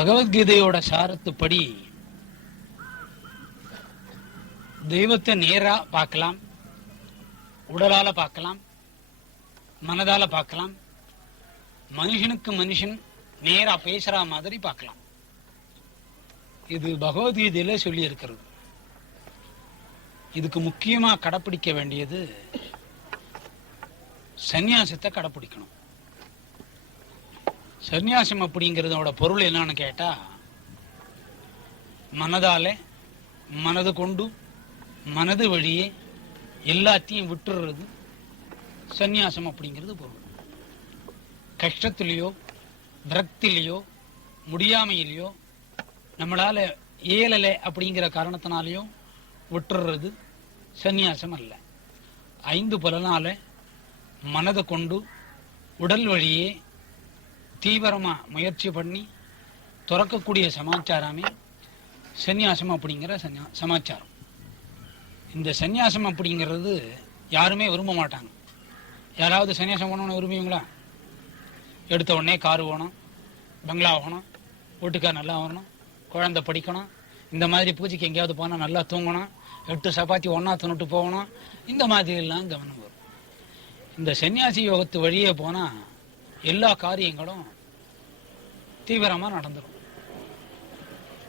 பகவத்கீதையோட சாரத்துப்படி தெய்வத்தை நேரா பார்க்கலாம், உடலால பார்க்கலாம், மனதால பார்க்கலாம், மனுஷனுக்கு மனுஷன் நேரா பேசுற மாதிரி பார்க்கலாம். இது பகவத்கீதையில சொல்லி இருக்கிறது. இதுக்கு முக்கியமா கடைப்பிடிக்க வேண்டியது சந்நியாசத்தை கடைப்பிடிக்கணும். சந்நியாசம் அப்படிங்கிறதோட பொருள் என்னன்னு கேட்டா, மனதாலே மனது கொண்டு மனது வழியே எல்லாத்தையும் விட்டுறது சந்நியாசம் அப்படிங்கிறது பொருள். கஷ்டத்திலேயோ விரக்திலேயோ முடியாமையிலையோ நம்மளால இயலலை அப்படிங்கிற காரணத்தினாலேயோ விட்டுறது சந்நியாசம் அல்ல. 5 புலனால மனதை கொண்டு உடல் வழியே தீவிரமா முயற்சி பண்ணி துறக்கக்கூடிய சமாச்சாரமே சந்நியாசம் அப்படிங்கிற சமாச்சாரம். இந்த சந்நியாசம் அப்படிங்கிறது யாருமே விரும்ப மாட்டாங்க. யாராவது சன்னியாசம் பண்ணணும்னு விரும்புவீங்களா? எடுத்த உடனே காரு வேணும், பங்களா வேணும், வீட்டுக்கார் நல்லா வரணும், குழந்தை படிக்கணும், இந்த மாதிரி பூஜைக்கு எங்கேயாவது போனால் நல்லா தூங்கணும், 8 சப்பாத்தி ஒன்றா தின்னுட்டு போகணும், இந்த மாதிரிலாம் கவனம் வரும். இந்த சன்னியாசி யோகத்து வழியே போனால் எல்லா காரியங்களும் தீவிரமாக நடந்துடும்.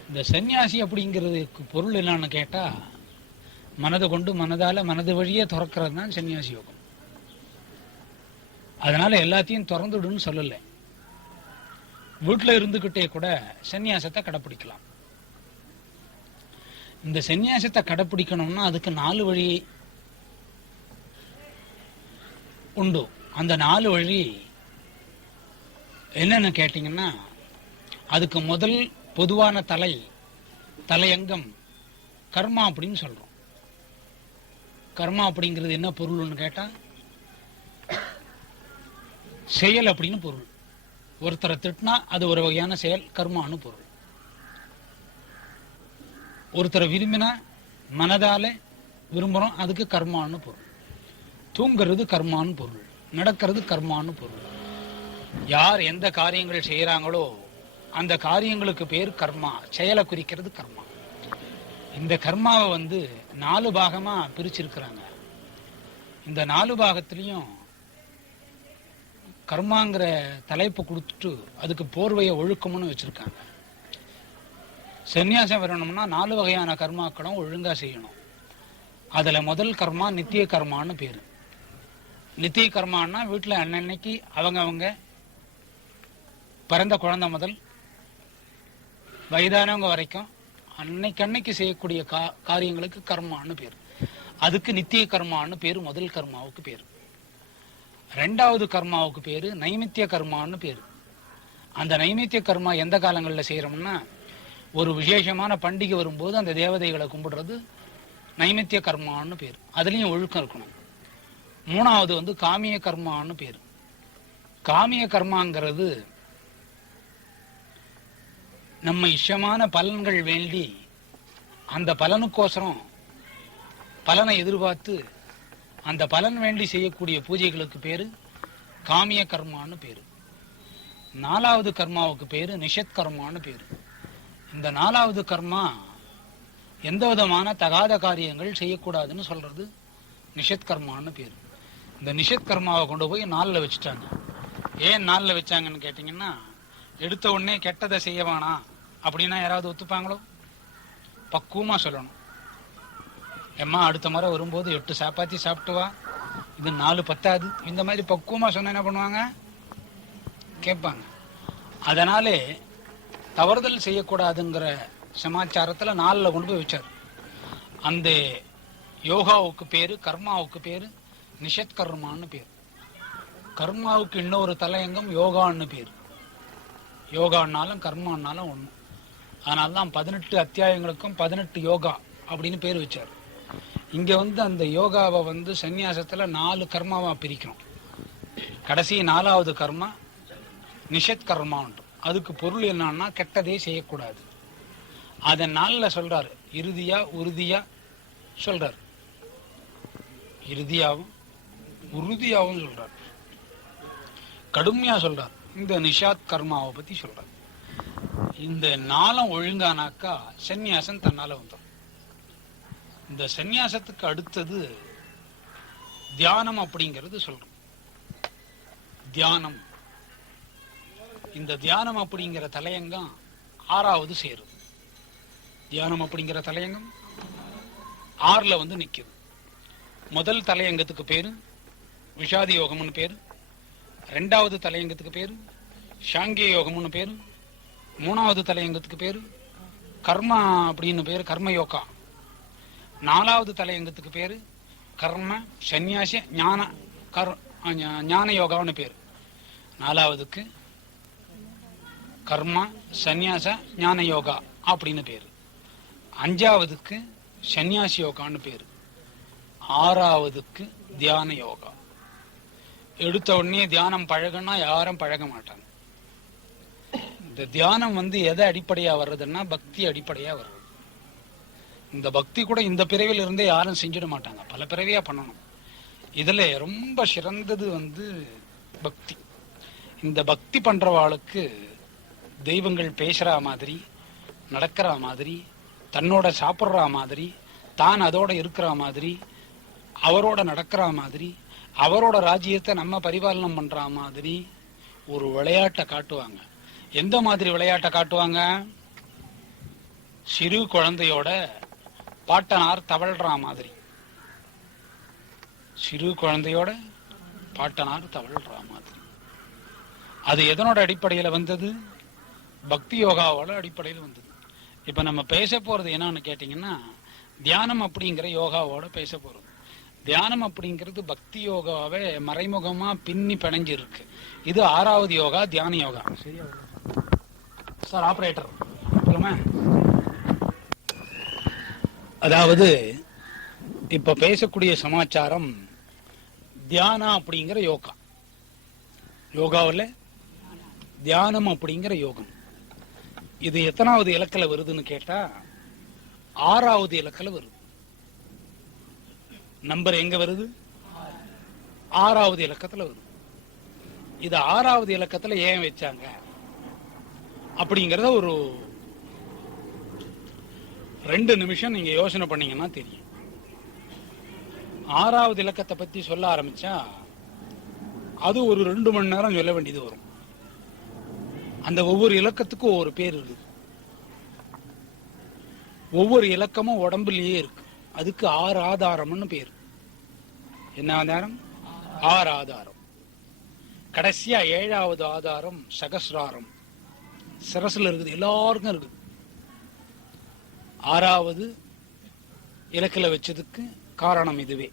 இந்த சன்னியாசி அப்படிங்கிறதுக்கு பொருள் என்னன்னு கேட்டால், மனதை கொண்டு மனதால் மனது வழியே திறக்கிறது தான் சன்னியாசி யோகம். அதனால எல்லாத்தையும் திறந்துடுன்னு சொல்லலை. வீட்டில் இருந்துக்கிட்டே கூட சன்னியாசத்தை கடைப்பிடிக்கலாம். இந்த சன்னியாசத்தை கடைப்பிடிக்கணும்னா அதுக்கு 4 வழி உண்டு. அந்த 4 வழி என்னன்னு கேட்டீங்கன்னா, அதுக்கு முதல் பொதுவான தலையங்கம் கர்மா அப்படின்னு சொல்றோம். கர்மா அப்படிங்கிறது என்ன பொருள்னு கேட்டா, செயல் அப்படின்னு பொருள். ஒருத்தரை திட்டினா அது ஒரு வகையான செயல், கர்மான்னு பொருள். ஒருத்தரை விரும்பினா மனதால விரும்புறோம், அதுக்கு கர்மான்னு பொருள். தூங்கிறது கர்மான்னு பொருள், நடக்கிறது கர்மான்னு பொருள். யார் எந்த காரியங்கள் செய்யறாங்களோ அந்த காரியங்களுக்கு பேர் கர்மா, செயலை குறிக்கிறது கர்மா. இந்த கர்மாவை 4 பாகமா பிரிச்சிருக்கிறாங்க. இந்த 4 பாகத்திலையும் கர்மாங்கிற தலைப்பு கொடுத்துட்டு அதுக்கு போர்வையை ஒழுக்கம்னு வச்சிருக்காங்க. சந்நியாசம் வரணும்னா 4 வகையான கர்மாக்களும் ஒழுங்கா செய்யணும். அதுல முதல் கர்மா நித்திய கர்மான்னு பேரு. நித்திய கர்மான்னா வீட்டுல அன்னன்னைக்கு அவங்க பிறந்த குழந்தை முதல் வயதானவங்க வரைக்கும் அன்னைக்கு செய்யக்கூடிய காரியங்களுக்கு கர்மான்னு பேரு. அதுக்கு நித்திய கர்மான்னு பேரு. முதல் கர்மாவுக்கு பேரு. 2வது கர்மாவுக்கு பேரு நைமித்திய கர்மான்னு பேரு. அந்த நைமித்திய கர்மா எந்த காலங்களில் செய்யறோம்னா, ஒரு விசேஷமான பண்டிகை வரும்போது அந்த தேவதைகளை கும்பிடுறது நைமித்திய கர்மான்னு பேரு. அதுலயும் ஒழுக்கம் இருக்கணும். 3வது காமிய கர்மான்னு பேரு. காமிய கர்மாங்கிறது நம்ம இஷ்டமான பலன்கள் வேண்டி அந்த பலனுக்கோசரம் பலனை எதிர்பார்த்து அந்த பலன் வேண்டி செய்யக்கூடிய பூஜைகளுக்கு பேரு காமிய கர்மான்னு பேரு. 4வது கர்மாவுக்கு பேரு நிஷத் கர்மான்னு பேரு. இந்த 4வது கர்மா எந்த விதமான தகாத காரியங்கள் செய்யக்கூடாதுன்னு சொல்றது நிஷத் கர்மான்னு பேரு. இந்த நிஷத் கர்மாவை கொண்டு போய் 4ல வச்சுட்டாங்க. ஏன் 4ல வச்சாங்கன்னு கேட்டீங்கன்னா, எடுத்த உடனே கெட்டதை செய்ய வேணாம் அப்படின்னா யாராவது ஒத்துப்பாங்களோ? பக்குவமா சொல்லணும். எம்மா அடுத்த முறை வரும்போது 8 சப்பாத்தி சாப்பிட்டு வா, இது 4 பத்தாது, இந்த மாதிரி பக்குவமா சொன்ன என்ன பண்ணுவாங்க? கேட்பாங்க. அதனாலே தவறுதல் செய்யக்கூடாதுங்கிற சமாச்சாரத்துல 4ல கொண்டு போய் வச்சார். அந்த யோகாவுக்கு பேரு, கர்மாவுக்கு பேரு நிஷத் கர்மான்னு பேரு. கர்மாவுக்கு இன்னொரு தலையங்கம் யோகான்னு பேரு. யோகான்னாலும் கர்மான்னாலும் ஒண்ணு. அதனால்தான் 18 அத்தியாயங்களுக்கும் 18 யோகா அப்படின்னு பேர் வச்சார். இங்க அந்த யோகாவை சந்நியாசத்துல 4 கர்மாவா பிரிக்கணும். கடைசி 4வது கர்மா நிஷத் கர்மா உண்டு. அதுக்கு பொருள் என்னன்னா, கெட்டதே செய்யக்கூடாது. அதை 4ல சொல்றாரு. இறுதியா உறுதியா சொல்றாரு. இறுதியாவும் உறுதியாவும் சொல்றாரு. கடுமையா சொல்றார். இந்த நிஷாத் கர்மாவை பத்தி சொல்றார். இந்த நாளம் ஒழுங்கானாக்கா சந்நியாசம் தன்னால வந்துடும். இந்த சந்நியாசத்துக்கு அடுத்தது தியானம் அப்படிங்கிறது சொல்றோம். தியானம், இந்த தியானம் அப்படிங்கிற தலையங்கம் 6வது சேரும். தியானம் அப்படிங்கிற தலையங்கம் 6ல வந்து நிக்குது. முதல் தலையங்கத்துக்கு பேரு விஷாதி யோகம்னு பேரு, 2வது தலையங்கத்துக்கு பேரு சாங்கிய யோகம்னு பேரு, 3வது தலையங்கத்துக்கு பேரு கர்மா அப்படின்னு பேரு கர்ம யோகா, 4வது தலையங்கத்துக்கு பேரு கர்ம சந்நியாசி ஞான யோகான்னு பேரு, 4வதுக்கு கர்மா சந்நியாச ஞான யோகா அப்படின்னு பேரு, 5வதுக்கு சந்நியாசி யோகான்னு பேரு, 6வதுக்கு தியான யோகா. எடுத்த உடனே தியானம் பழகுனா யாரும் பழக மாட்டாங்க. இந்த தியானம் வந்து எதை அடிப்படையா வர்றதுன்னா பக்தி அடிப்படையா வருது. இந்த பக்தி கூட இந்த பிறவில இருந்தே யாரும் செஞ்சிட மாட்டாங்க, பல பிறவியா பண்ணணும். இதுல ரொம்ப சிறந்தது வந்து பக்தி. இந்த பக்தி பண்றவாளுக்கு தெய்வங்கள் பேசுற மாதிரி, நடக்கிற மாதிரி, தன்னோட சாப்பிட்ற மாதிரி, தான் அதோட இருக்கிற மாதிரி, அவரோட நடக்கிற மாதிரி, அவரோட ராஜ்யத்தை நம்ம பரிபாலனம் பண்ற மாதிரி ஒரு விளையாட்டை காட்டுவாங்க. எந்த மாதிரி விளையாட்டை காட்டுவாங்க? சிறு குழந்தையோட பாட்டனார் தவழ்ற மாதிரி, சிறு குழந்தையோட பாட்டனார் தவழ்ற மாதிரி. அது எதனோட அடிப்படையில வந்தது? பக்தி யோகாவோட அடிப்படையில் வந்தது. இப்ப நம்ம பேச போறது என்னன்னு கேட்டீங்கன்னா தியானம் அப்படிங்கிற யோகாவோட பேச போறோம். தியானம் அப்படிங்கிறது பக்தி யோகாவே மறைமுகமா பின்னி பிணைஞ்சு இருக்கு. இது 6வது யோகா, தியான யோகா. சரியா சார்? ஆபரேட்டர் சொல்லுங்க. அதாவது இப்ப பேசக்கூடிய சமாச்சாரம் தியானம் அப்படிங்கிற யோகா. யோகாவில் தியானம் அப்படிங்கிற யோகம். இது எத்தனாவது இலக்கில வருதுன்னு கேட்டா 6வது இலக்கில வருது. நம்பர் எங்க வருது? 6வது இலக்கத்துல வருது. இது 6வது இலக்கத்துல ஏன் வச்சாங்க அப்படிங்கறத ஒரு 2 நிமிஷம் நீங்க யோசனை பண்ணீங்கன்னா தெரியும். 6வது இலக்கத்தை பத்தி சொல்ல ஆரம்பிச்சா அது ஒரு 2 மணி நேரம் சொல்ல வேண்டியது வரும். அந்த ஒவ்வொரு இலக்கத்துக்கும் ஒவ்வொரு பேர் இருக்கு. ஒவ்வொரு இலக்கமும் உடம்புலயே இருக்கு. அதுக்கு 6 ஆதாரம்னு பேர். என்ன ஆதாரம்? 6 ஆதாரம். கடைசியா 7வது ஆதாரம் சகசிராரம், சிரசுல இருக்குது, எல்லாருக்கும் இருக்குது. 6வது இலக்கில வச்சதுக்கு காரணம் இதுவே,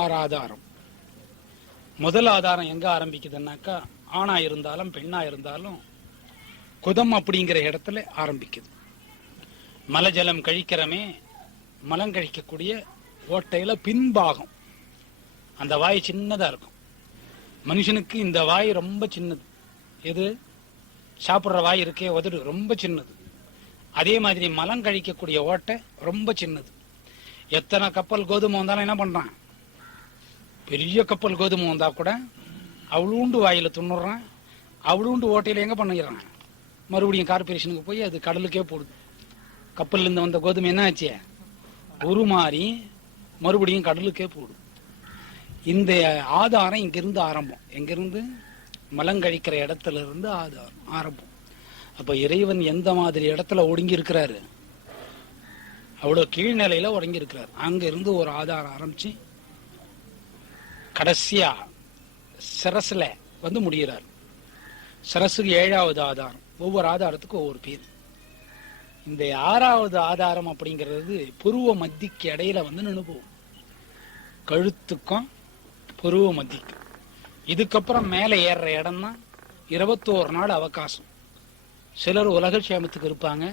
6 ஆதாரம். முதல் ஆதாரம் எங்க ஆரம்பிக்குதுன்னாக்கா ஆணா இருந்தாலும் பெண்ணா இருந்தாலும் குதம் அப்படிங்கிற இடத்துல ஆரம்பிக்குது. மலஜலம் கழிக்கிறமே, மலம் கழிக்கக்கூடிய ஓட்டையில பின்பாகம் அந்த வாய் சின்னதா இருக்கும். மனுஷனுக்கு இந்த வாய் ரொம்ப சின்னது. எது? சாப்பிட்ற வாய் இருக்கே, உதடு ரொம்ப சின்னது. அதே மாதிரி மலம் கழிக்கக்கூடிய ஓட்டை ரொம்ப சின்னது. எத்தனை கப்பல் கோதுமை வந்தாலும் என்ன பண்றான்? பெரிய கப்பல் கோதுமை வந்தா கூட அவ்வளூண்டு வாயில துண்ணுறான், அவ்வளூண்டு ஓட்டையில எங்க பண்ணிக்கிறான்? மறுபடியும் கார்பரேஷனுக்கு போய் அது கடலுக்கே போடுது. கப்பல்ல இருந்து வந்த கோதுமை என்ன ஆச்சு? உருமாறி மறுபடியும் கடலுக்கே போடுது. இந்த ஆதாரம் இங்கிருந்து ஆரம்பம். எங்கிருந்து? மலங்கழிக்கிற இடத்துல இருந்து ஆதாரம் ஆரம்பம். அப்ப இறைவன் எந்த மாதிரி இடத்துல ஒடுங்கி இருக்கிறாரு? அவ்வளவு கீழ்நிலையில ஒடுங்கி இருக்கிறார். அங்க இருந்து ஒரு ஆதாரம் ஆரம்பிச்சு கடைசியா சிரசுல வந்து முடிகிறார். சிரசுக்கு 7வது ஆதாரம். ஒவ்வொரு ஆதாரத்துக்கும் ஒவ்வொரு பேர். இந்த 6வது ஆதாரம் அப்படிங்கிறது புருவ மத்திக்கு இடையில வந்து நின்று போகும். கழுத்துக்கும் புருவ மத்திக்கு. இதுக்கப்புறம் மேல ஏறுற இடம் தான் 21 நாள் அவகாசம். சிலர் உலக சேமத்துக்கு இருப்பாங்க,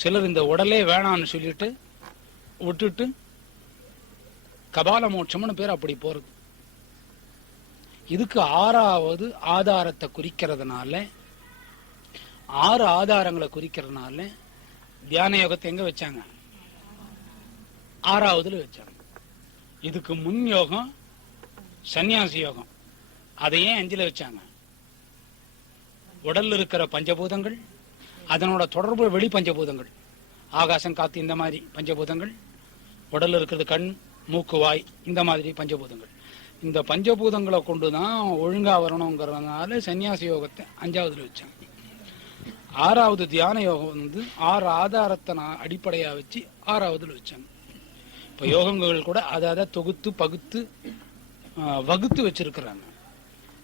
சிலர் இந்த உடலே வேணான்னு சொல்லிட்டு விட்டுட்டு கபால மோட்சம்னு பேர் அப்படி போறது. இதுக்கு 6வது ஆதாரத்தை குறிக்கிறதுனால, 6 ஆதாரங்களை குறிக்கிறதுனால தியான யோகத்தை எங்க வச்சாங்க? 6வதுல வச்சாங்க. இதுக்கு முன் யோகம் சன்னியாசி யோகம். அதையே 5ல வச்சாங்க. உடல்ல இருக்கிற பஞ்சபூதங்கள், அதனோட தொடர்பு வெளி பஞ்சபூதங்கள், ஆகாசம், காத்து, இந்த மாதிரி பஞ்சபூதங்கள், உடல்ல இருக்கிறது கண், மூக்கு, வாய், இந்த மாதிரி பஞ்சபூதங்கள். இந்த பஞ்சபூதங்களை கொண்டுதான் ஒழுங்கா வரணுங்கிறதுனால சன்னியாச யோகத்தை 5வதுல வச்சாங்க. 6வது தியான யோகம் 6 ஆதாரத்தை அடிப்படையா வச்சு 6வதுல வச்சாங்க. இப்ப யோகங்கள் கூட அதை தொகுத்து பகுத்து வகுத்து வச்சிருக்கிறாங்க.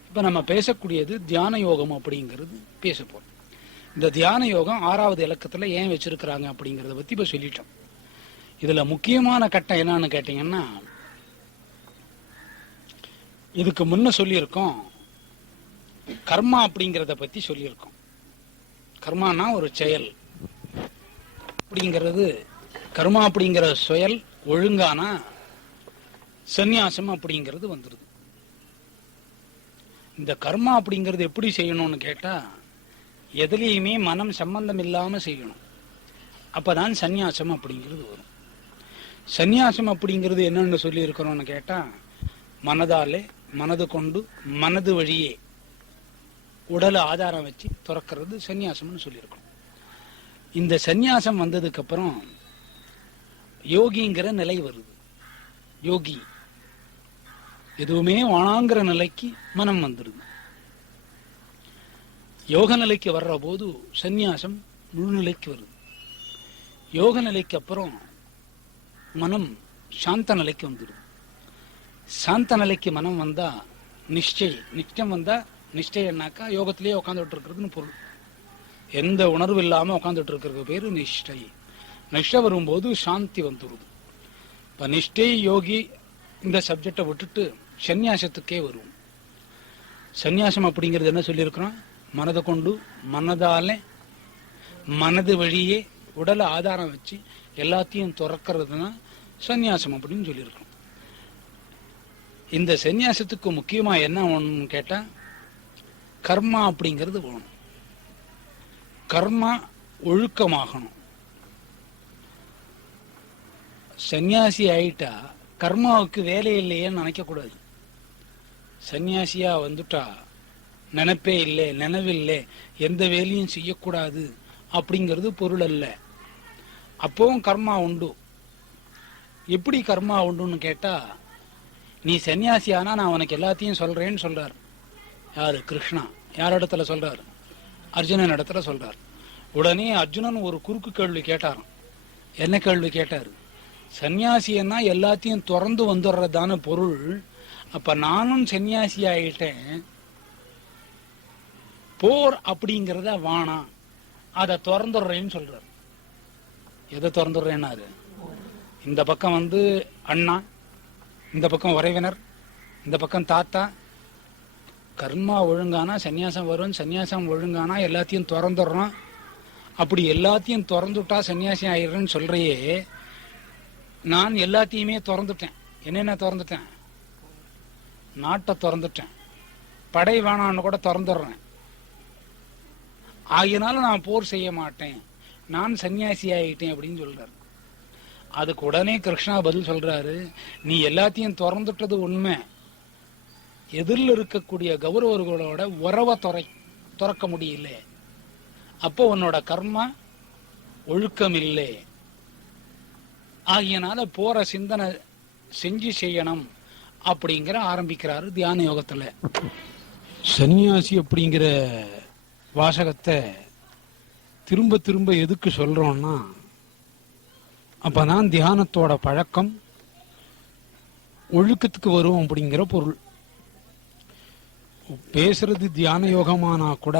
இப்ப நம்ம பேசக்கூடியது தியான யோகம் அப்படிங்கிறது பேச போறோம். இந்த தியான யோகம் 6வது இலக்கத்துல ஏன் வச்சிருக்கிறாங்க அப்படிங்கறத பத்தி இப்ப சொல்லிட்டோம். இதுல முக்கியமான கட்டம் என்னன்னு கேட்டீங்கன்னா, இதுக்கு முன்ன சொல்லியிருக்கோம் கர்மா அப்படிங்கிறத பத்தி சொல்லியிருக்கோம். கர்மானா ஒரு செயல் அப்படிங்கிறது, கர்மா அப்படிங்கிற செயல் ஒழுங்கானா சந்நியாசம் அப்படிங்கிறது வந்துருது. இந்த கர்மா அப்படிங்கிறது எப்படி செய்யணும்னு கேட்டா, எதுலேயுமே மனம் சம்பந்தம் இல்லாம செய்யணும். அப்பதான் சந்நியாசம் அப்படிங்கிறது வரும். சந்நியாசம் அப்படிங்கிறது என்னன்னு சொல்லி இருக்கிறோம்னு கேட்டா, மனதாலே, மனது கொண்டு, மனது வழியே உடலை ஆதாரம் வச்சு துறக்கிறது சந்நியாசம்னு சொல்லியிருக்கோம். இந்த சந்நியாசம் வந்ததுக்கு அப்புறம் யோகிங்கிற நிலை வருது. யோகி எதுவுமே வாணாங்கிற நிலைக்கு மனம் வந்துடுது. யோக நிலைக்கு வர்ற போது சந்நியாசம் முழுநிலைக்கு வருது. யோக நிலைக்கு அப்புறம் மனம் சாந்த நிலைக்கு வந்துடுது. சாந்த நிலைக்கு மனம் வந்தா நிச்சயம் வந்தா, நிஷ்டைன்னாக்கா யோகத்திலேயே உட்காந்துட்டு இருக்கிறதுன்னு பொருள். எந்த உணர்வு இல்லாம உட்காந்துட்டு இருக்கிறது பேரு நிஷ்டை. நிஷ்டை வரும்போது சாந்தி வந்துடுது. இப்ப நிஷ்டை, யோகி இந்த சப்ஜெக்டை விட்டுட்டு சந்நியாசத்துக்கே வரும். சந்நியாசம் அப்படிங்கிறது என்ன சொல்லியிருக்கிறோம்? மனதை கொண்டு, மனதாலே, மனது வழியே உடலை ஆதாரம் வச்சு எல்லாத்தையும் துறக்கிறதுனா சந்நியாசம் அப்படின்னு சொல்லியிருக்கிறோம். இந்த சந்நியாசத்துக்கு முக்கியமா என்ன வேணும்னு கேட்டா, கர்மா அப்படிங்கிறது வேணும். கர்மா ஒழுக்கமாகணும். சன்னியாசி ஆயிட்டா கர்மாவுக்கு வேலை இல்லையேன்னு நினைக்க கூடாது. சன்னியாசியா வந்துட்டா நினைப்பே இல்லை, நினைவில்லை, எந்த வேலையும் செய்யக்கூடாது அப்படிங்கிறது பொருள் அல்ல. அப்பவும் கர்மா உண்டு. எப்படி கர்மா உண்டுன்னு கேட்டா, நீ சன்னியாசி ஆனா நான் உனக்கு எல்லாத்தையும் சொல்றேன்னு சொல்றார். யாரு? கிருஷ்ணா. யார் இடத்துல சொல்றாரு? அர்ஜுனன் இடத்துல சொல்றார். உடனே அர்ஜுனன் ஒரு குறுக்கு கேள்வி கேட்டாராம். என்ன கேள்வி கேட்டாரு? சன்னியாசின்னா எல்லாத்தையும் திறந்து வந்துடுறதான பொருள். அப்ப நானும் சன்னியாசி ஆயிட்டேன், போர் அப்படிங்கிறத வானா, அதை திறந்துடுறேன்னு சொல்றாரு. எதை திறந்துடுறேன்னாரு? இந்த பக்கம் அண்ணா, இந்த பக்கம் உறவினர், இந்த பக்கம் தாத்தா. கர்மா ஒழுங்கானா சன்னியாசம் வரும், சன்னியாசம் ஒழுங்கானா எல்லாத்தையும் திறந்துடுறோம். அப்படி எல்லாத்தையும் திறந்துட்டா சன்னியாசி ஆயிடுறேன்னு சொல்றையே, நான் எல்லாத்தையுமே திறந்துட்டேன். என்னென்ன திறந்துட்டேன்? நாட்டை திறந்துட்டேன், படை வேணான்னு கூட திறந்துடுறேன். ஆகினாலும் நான் போர் செய்ய மாட்டேன், நான் சன்னியாசி ஆயிட்டேன் அப்படின்னு சொல்றாரு. அதுக்கு உடனே கிருஷ்ணா பதில் சொல்றாரு, நீ எல்லாத்தையும் திறந்துட்டது உண்மை, எதிரில் இருக்கக்கூடிய கௌரவர்களோட உறவை துறக்க முடியல. அப்போ உன்னோட கர்மா ஒழுக்கம் இல்லை. ஆகியனால போற சிந்தனை செஞ்சு செய்யணும் அப்படிங்கிற ஆரம்பிக்கிறாரு தியான யோகத்துல. சன்னியாசி அப்படிங்கிற வாசகத்தை திரும்ப திரும்ப எதுக்கு சொல்றோம்னா, அப்பதான் தியானத்தோட பழக்கம் ஒழுக்கத்துக்கு வரும் அப்படிங்கிற பொருள். பேசுறது தியான யோகமானா கூட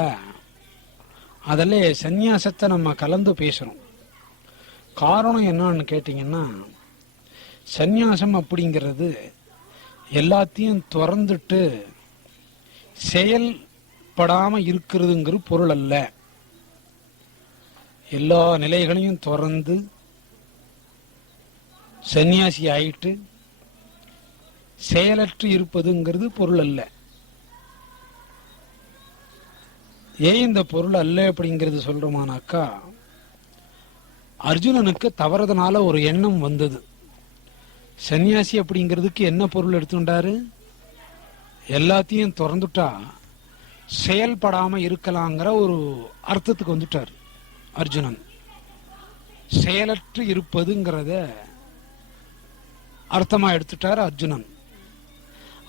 அதில் சந்நியாசத்தை நம்ம கலந்து பேசுறோம். காரணம் என்னன்னு கேட்டீங்கன்னா, சந்நியாசம் அப்படிங்கிறது எல்லாத்தையும் திறந்துட்டு செயல்படாம இருக்கிறதுங்கிற பொருள் அல்ல. எல்லா நிலைகளையும் திறந்து சன்னியாசி ஆயிட்டு செயலற்று இருப்பதுங்கிறது பொருள் அல்ல. ஏன் இந்த பொருள் அல்ல அப்படிங்கிறது சொல்றோமானாக்கா, அர்ஜுனனுக்கு தவறுதனால ஒரு எண்ணம் வந்தது. சன்னியாசி அப்படிங்கிறதுக்கு என்ன பொருள் எடுத்துட்டாரு? எல்லாத்தையும் திறந்துட்டா செயல்படாம இருக்கலாங்கிற ஒரு அர்த்தத்துக்கு வந்துட்டார். அர்ஜுனன். செயலற்று இருப்பதுங்கிறத அர்த்தமா எடுத்துட்டார் அர்ஜுனன்.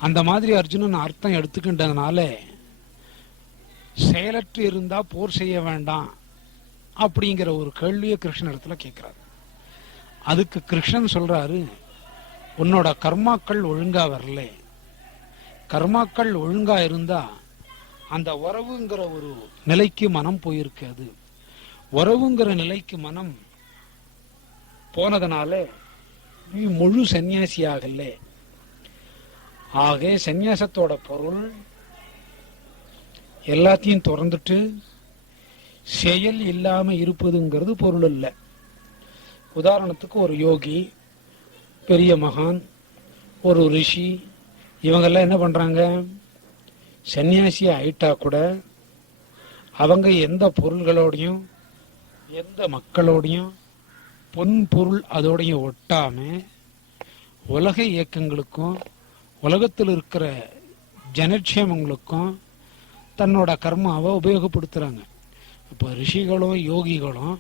அந்த மாதிரி அர்ஜுனன் அர்த்தம் எடுத்துக்கின்றதுனால செயலற்று இருந்தா போர் செய்ய வேண்டாம் அப்படிங்கிற ஒரு கேள்வியை கிருஷ்ணனிடத்துல கேட்கிறார். அதுக்கு கிருஷ்ணன் சொல்றாரு, உன்னோட கர்மாக்கள் ஒழுங்கா வரல. கர்மாக்கள் ஒழுங்கா இருந்தா அந்த உறவுங்கிற ஒரு நிலைக்கு மனம் போயிருக்காது. உறவுங்கிற நிலைக்கு மனம் போனதுனால நீ முழு சன்னியாசி ஆகல. ஆக சந்நியாசத்தோட பொருள் எல்லாத்தையும் திறந்துட்டு செயல் இல்லாம இருப்பதுங்கிறது பொருள் இல்லை. உதாரணத்துக்கு ஒரு யோகி, பெரிய மகான், ஒரு ரிஷி, இவங்கெல்லாம் என்ன பண்றாங்க, சன்னியாசி ஆயிட்டா கூட அவங்க எந்த பொருள்களோடையும் எந்த மக்களோடையும் பொன் பொருள் அதோடையும் ஒட்டாம உலக இயக்கங்களுக்கும் உலகத்தில் இருக்கிற ஜனக்ஷேமங்களுக்கும் தன்னோட கர்மாவை உபயோகப்படுத்துறாங்க. இப்போ ரிஷிகளும் யோகிகளும்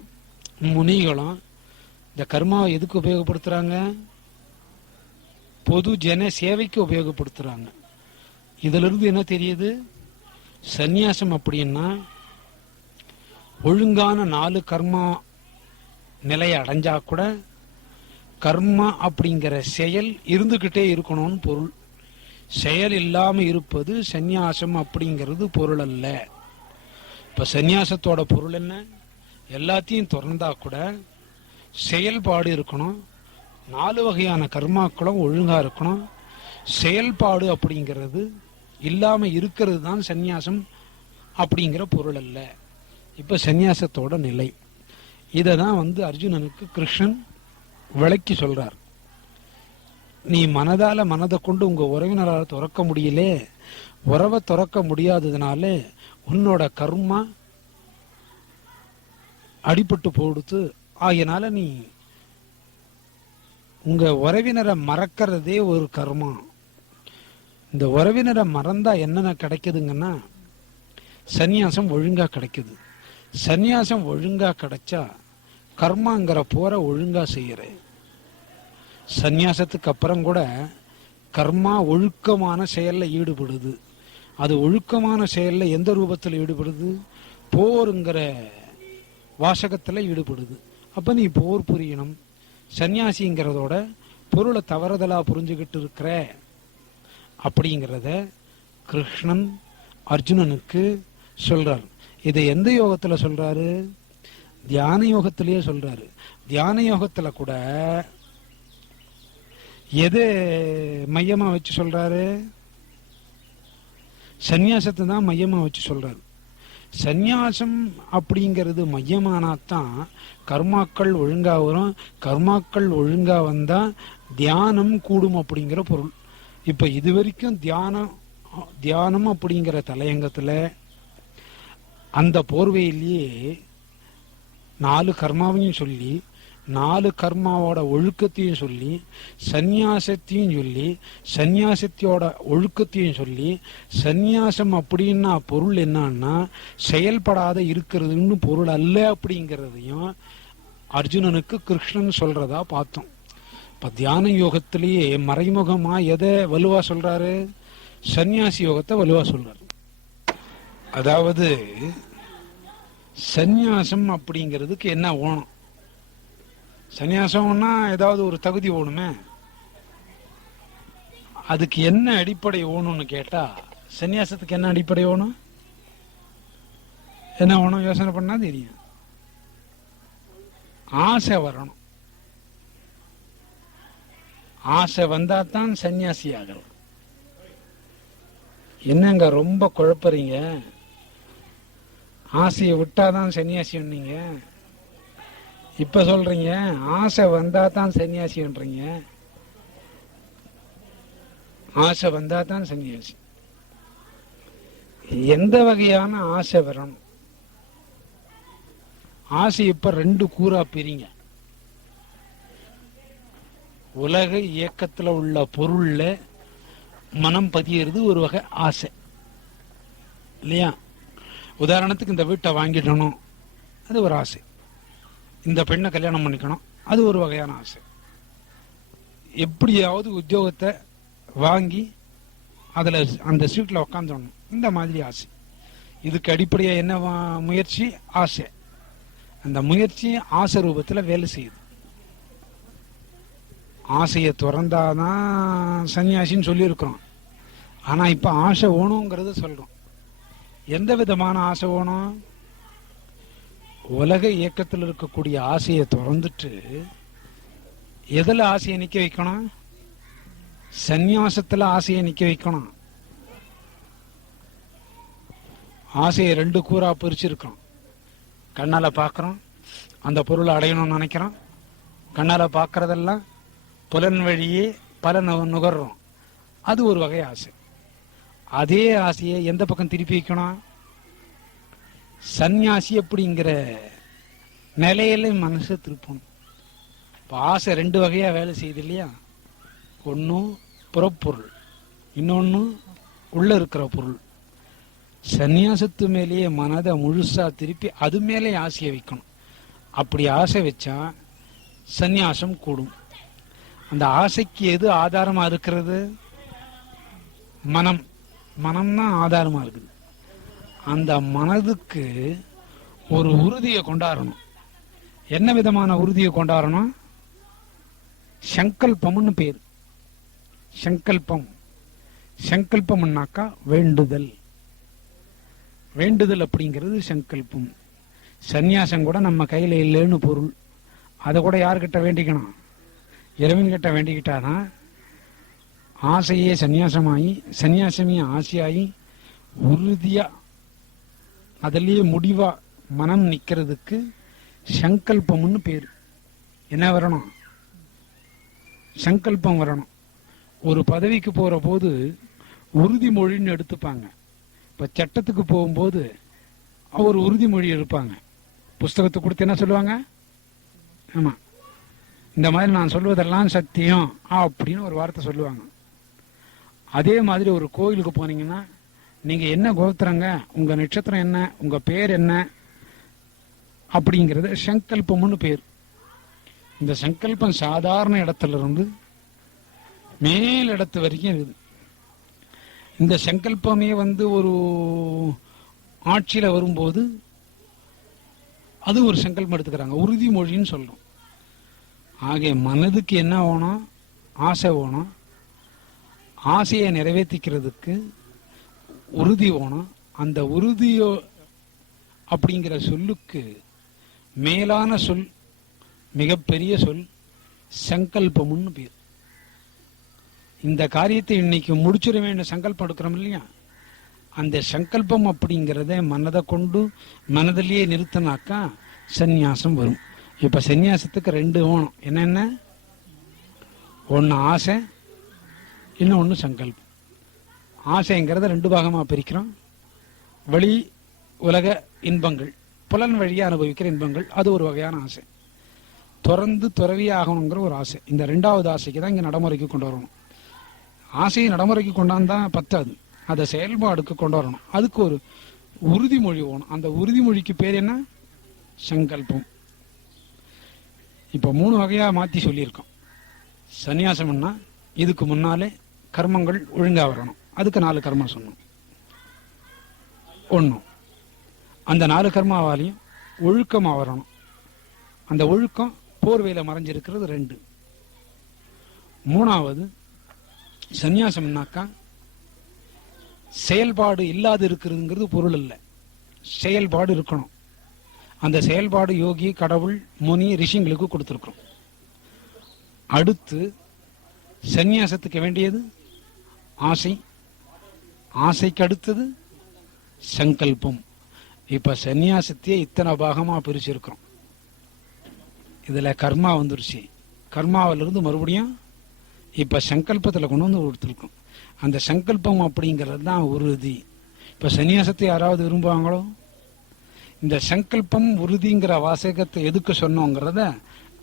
முனிகளும் இந்த கர்மாவை எதுக்கு உபயோகப்படுத்துறாங்க? பொது ஜன சேவைக்கு உபயோகப்படுத்துறாங்க. இதுல இருந்து என்ன தெரியுது? சந்நியாசம் அப்படின்னா ஒழுங்கான 4 கர்மா நிலையை அடைஞ்சா கூட கர்மா அப்படிங்கிற செயல் இருந்துகிட்டே இருக்கணும்னு பொருள். செயல் இல்லாம இருப்பது சந்நியாசம் அப்படிங்கிறது பொருள் அல்ல. இப்ப சந்நியாசத்தோட பொருள் என்ன? எல்லாத்தையும் திறந்தா கூட செயல்பாடு இருக்கணும். 4 வகையான கர்மாக்களும் ஒழுங்கா இருக்கணும். செயல்பாடு அப்படிங்கிறது இல்லாம இருக்கிறது தான் சந்நியாசம் அப்படிங்கிற பொருள் அல்ல. இப்ப சந்நியாசத்தோட நிலை இததான் அர்ஜுனனுக்கு கிருஷ்ணன் விளக்கி சொல்றார். நீ மனதால மனதை கொண்டு உங்க உறவினரால் துறக்க முடியல, உறவை துறக்க முடியாததுனால உன்னோட கர்மா அடிபட்டு போடுத்து. ஆகையினால நீ உங்க உறவினரை மறக்கிறதே ஒரு கர்மா. இந்த உறவினரை மறந்தா என்னென்ன கிடைக்குதுங்கன்னா சந்நியாசம் ஒழுங்கா கிடைக்குது. சந்நியாசம் ஒழுங்கா கிடைச்சா கர்மாங்கிற போற ஒழுங்கா செய்யற. சந்நியாசத்துக்கு அப்புறம் கூட கர்மா ஒழுக்கமான செயல்ல ஈடுபடுது. அது ஒழுக்கமான செயல்ல எந்த ரூபத்தில் ஈடுபடுது? போருங்கிற வாசகத்துல ஈடுபடுது. அப்ப நீ போர் புரியணும். சன்னியாசிங்கிறதோட பொருளை தவறுதலா புரிஞ்சுக்கிட்டு இருக்கிற அப்படிங்கிறத கிருஷ்ணன் அர்ஜுனனுக்கு சொல்றார். இதை எந்த யோகத்துல சொல்றாரு? தியான யோகத்திலேயே சொல்றாரு. தியான யோகத்துல கூட எது மையமா வச்சு சொல்றாரு? சந்நியாசத்தை தான் மையமா வச்சு சொல்றாரு. சந்நியாசம் அப்படிங்கிறது மையமானாத்தான் கர்மாக்கள் ஒழுங்கா வரும். கர்மாக்கள் ஒழுங்கா வந்தா தியானம் கூடும் அப்படிங்கிற பொருள். இப்ப இதுவரைக்கும் தியானம் அப்படிங்கிற தலையங்கத்துல அந்த போர்வையிலேயே 4 கர்மாவையும் சொல்லி 4 கர்மாவோட ஒழுக்கத்தையும் சொல்லி சந்நியாசத்தையும் சொல்லி சந்நியாசத்தோட ஒழுக்கத்தையும் சொல்லி சந்நியாசம் அப்படின்னா பொருள் என்னன்னா செயல்படாத இருக்கிறதுன்னு பொருள் அல்ல அப்படிங்கிறதையும் அர்ஜுனனுக்கு கிருஷ்ணன் சொல்றதா பார்த்தோம். இப்ப தியான யோகத்திலேயே மறைமுகமா எதை வலுவா சொல்றாரு? சந்நியாசி யோகத்தை வலுவா சொல்றாரு. அதாவது சந்நியாசம் அப்படிங்கிறதுக்கு என்ன வேணும்? சந்நியாசம்னா ஏதாவது ஒரு தகுதி வேணுமே. அதுக்கு என்ன அடிப்படை வேணும்னு கேட்டா சந்நியாசத்துக்கு என்ன அடிப்படை வேணும்? என்ன வேணும்? யோசனை பண்ணா தெரியும். ஆசை வரணும். ஆசை வந்தா தான் சன்னியாசி ஆகலாம். என்னங்க ரொம்ப குழப்பறீங்க? ஆசையை விட்டாதான் சன்னியாசி நீங்க இப்ப சொல்றீங்க. ஆசை வந்தா தான் சன்னியாசின்றீங்க. ஆசை வந்தா தான் சன்னியாசி. எந்த வகையான ஆசை வரணும்? ஆசை இப்ப 2 கூறா பிரிங்க. உலக இயக்கத்துல உள்ள பொருள்ல மனம் பதியறது ஒரு வகை ஆசை இல்லையா? உதாரணத்துக்கு இந்த வீட்டை வாங்கிடணும், அது ஒரு ஆசை. இந்த பெண்ணை கல்யாணம் பண்ணிக்கணும், அது ஒரு வகையான ஆசை. எப்படியாவது உத்தியோகத்தை வாங்கி அதில் அந்த சீட்டில் உக்காந்துடணும், இந்த மாதிரி ஆசை. இதுக்கு அடிப்படையாக என்ன முயற்சி? ஆசை. அந்த முயற்சி ஆசை ரூபத்தில் வேலை செய்யுது. ஆசையை திறந்தாதான் சன்னியாசின்னு சொல்லியிருக்கிறோம். ஆனால் இப்போ ஆசை வேணுங்கிறத சொல்கிறோம். எந்த விதமான ஆசை வேணும்? உலக இயக்கத்தில் இருக்கக்கூடிய ஆசையை திறந்துட்டு எதில் ஆசையை நிற்க வைக்கணும்? சந்நியாசத்தில் ஆசையை நிற்க வைக்கணும். ஆசையை 2 கூறா பிரிச்சிருக்கிறோம். கண்ணால் பார்க்குறோம், அந்த பொருளை அடையணும்னு நினைக்கிறோம். கண்ணால் பார்க்கறதெல்லாம் புலன் வழியே பல நுகர்றோம், அது ஒரு வகை ஆசை. அதே ஆசையை எந்த பக்கம் திருப்பி வைக்கணும்? சந்நியாசி அப்படிங்கிற நிலையில மனசை திருப்பணும். இப்போ ஆசை 2 வகையா வேலை செய்யுது இல்லையா? ஒன்று புறப்பொருள், இன்னொன்று உள்ள இருக்கிற பொருள். சந்நியாசத்து மேலேயே மனதை முழுசா திருப்பி அது மேலே ஆசையை வைக்கணும். அப்படி ஆசை வச்சா சந்நியாசம் கூடும். அந்த ஆசைக்கு எது ஆதாரமா இருக்கிறது? மனம். மனம்தான் ஆதாரமா இருக்குது. அந்த மனதுக்கு ஒரு உறுதியை கொண்டாடணும். என்ன விதமான உறுதியை கொண்டாடணும்? சங்கல்பம்னு பேர். சங்கல்பம். சங்கல்பம்னாக்கா வேண்டுதல். வேண்டுதல் அப்படிங்கிறது சங்கல்பம். சந்நியாசம் கூட நம்ம கையில் இல்லைன்னு பொருள். அதை கூட யார்கிட்ட வேண்டிக்கணும்? இறைவன்கிட்ட வேண்டிக்கிட்டாதான் ஆசையே சந்நியாசமாகி, சந்நியாசமே ஆசையாகி, உறுதியா அதிலேயே முடிவா மனம் நிற்கிறதுக்கு சங்கல்பம்னு பேர். என்ன வரணும்? சங்கல்பம் வரணும். ஒரு பதவிக்கு போற போது உறுதிமொழின்னு எடுத்துப்பாங்க. இப்ப சட்டத்துக்கு போகும்போது ஒரு உறுதிமொழி எடுப்பாங்க. புஸ்தகத்தை கொடுத்து என்ன சொல்லுவாங்க? ஆமா, இந்த மாதிரி நான் சொல்வதெல்லாம் சத்தியம் அப்படின்னு ஒரு வார்த்தை சொல்லுவாங்க. அதே மாதிரி ஒரு கோயிலுக்கு போனீங்கன்னா நீங்க என்ன கோத்திரங்க, உங்க நட்சத்திரம் என்ன, உங்க பேர் என்ன அப்படிங்கிறது சங்கல்பம்னு பேர். இந்த சங்கல்பம் சாதாரண இடத்துல இருந்து மேல் இடத்து வரைக்கும் இருக்குது. இந்த சங்கல்பமே ஒரு ஆட்சியில வரும்போது அது ஒரு சங்கல்பம் எடுத்துக்கிறாங்க, உறுதிமொழின்னு சொல்றோம். ஆகிய மனதுக்கு என்ன வேணும்? ஆசை வேணும். ஆசையை நிறைவேற்றிக்கிறதுக்கு உறுதி வேணும். அந்த உறுதியோ அப்படிங்கிற சொல்லுக்கு மேலான சொல், மிகப்பெரிய சொல் சங்கல்பம்னு பேர். இந்த காரியத்தை இன்னைக்கு முடிச்சிட வேண்டிய சங்கல்பம் எடுக்கிறோம் இல்லையா? அந்த சங்கல்பம் அப்படிங்கிறத மனதை கொண்டு மனதிலேயே நிறுத்தினாக்கா சந்நியாசம் வரும். இப்ப சந்நியாசத்துக்கு 2 வேணும். என்னென்ன? ஒன்று ஆசை, இன்னொன்று சங்கல்பம். ஆசைங்கிறத 2 பாகமா பிரிக்கிறோம். வெளி உலக இன்பங்கள், புலன் வழியா அனுபவிக்கிற இன்பங்கள், அது ஒரு வகையான ஆசை. தொடர்ந்து துறவியே ஆகணுங்கிற ஒரு ஆசை. இந்த 2வது ஆசைக்கு தான் இங்க நடைமுறைக்கு கொண்டு வரணும். ஆசையை நடைமுறைக்கு கொண்டாந்தா பத்தாது, அதை செயல்பாடுக்கு கொண்டு வரணும். அதுக்கு ஒரு உறுதிமொழி வேணும். அந்த உறுதிமொழிக்கு பேர் என்ன? சங்கல்பம். இப்ப 3 வகையா மாத்தி சொல்லியிருக்கோம். சந்நியாசம்னா இதுக்கு முன்னாலே கர்மங்கள் ஒழுங்கா வரணும், அதுக்கு 4 கர்மா சொன்னோம். 1, அந்த 4 கர்மாவாலையும் ஒழுக்கமா வரணும். அந்த ஒழுக்கம் போர்வையில மறைஞ்சிருக்கிறது 2. 3வது சந்நியாசம்னாக்கா செயல்பாடு இல்லாது இருக்கிறதுங்கிறது பொருள் இல்லை, செயல்பாடு இருக்கணும். அந்த செயல்பாடு யோகி, கடவுள், முனி, ரிஷிங்களுக்கு கொடுத்துருக்கிறோம். அடுத்து சந்நியாசத்துக்கு வேண்டியது ஆசை, ஆசைக்கு அடுத்தது சங்கல்பம். இப்ப சந்நியாசத்தையே இத்தனை பாகமா பிரிச்சிருக்கிறோம். இதுல கர்மா வந்துருச்சு. கர்மாவிலிருந்து மறுபடியும் இப்ப சங்கல்பத்துல கொண்டு வந்து கொடுத்துருக்கோம். அந்த சங்கல்பம் அப்படிங்கிறது தான் உறுதி. இப்ப சந்நியாசத்தை யாராவது விரும்புவாங்களோ? இந்த சங்கல்பம் உறுதிங்கிற வாசகத்தை எதுக்கு சொன்னோங்கிறத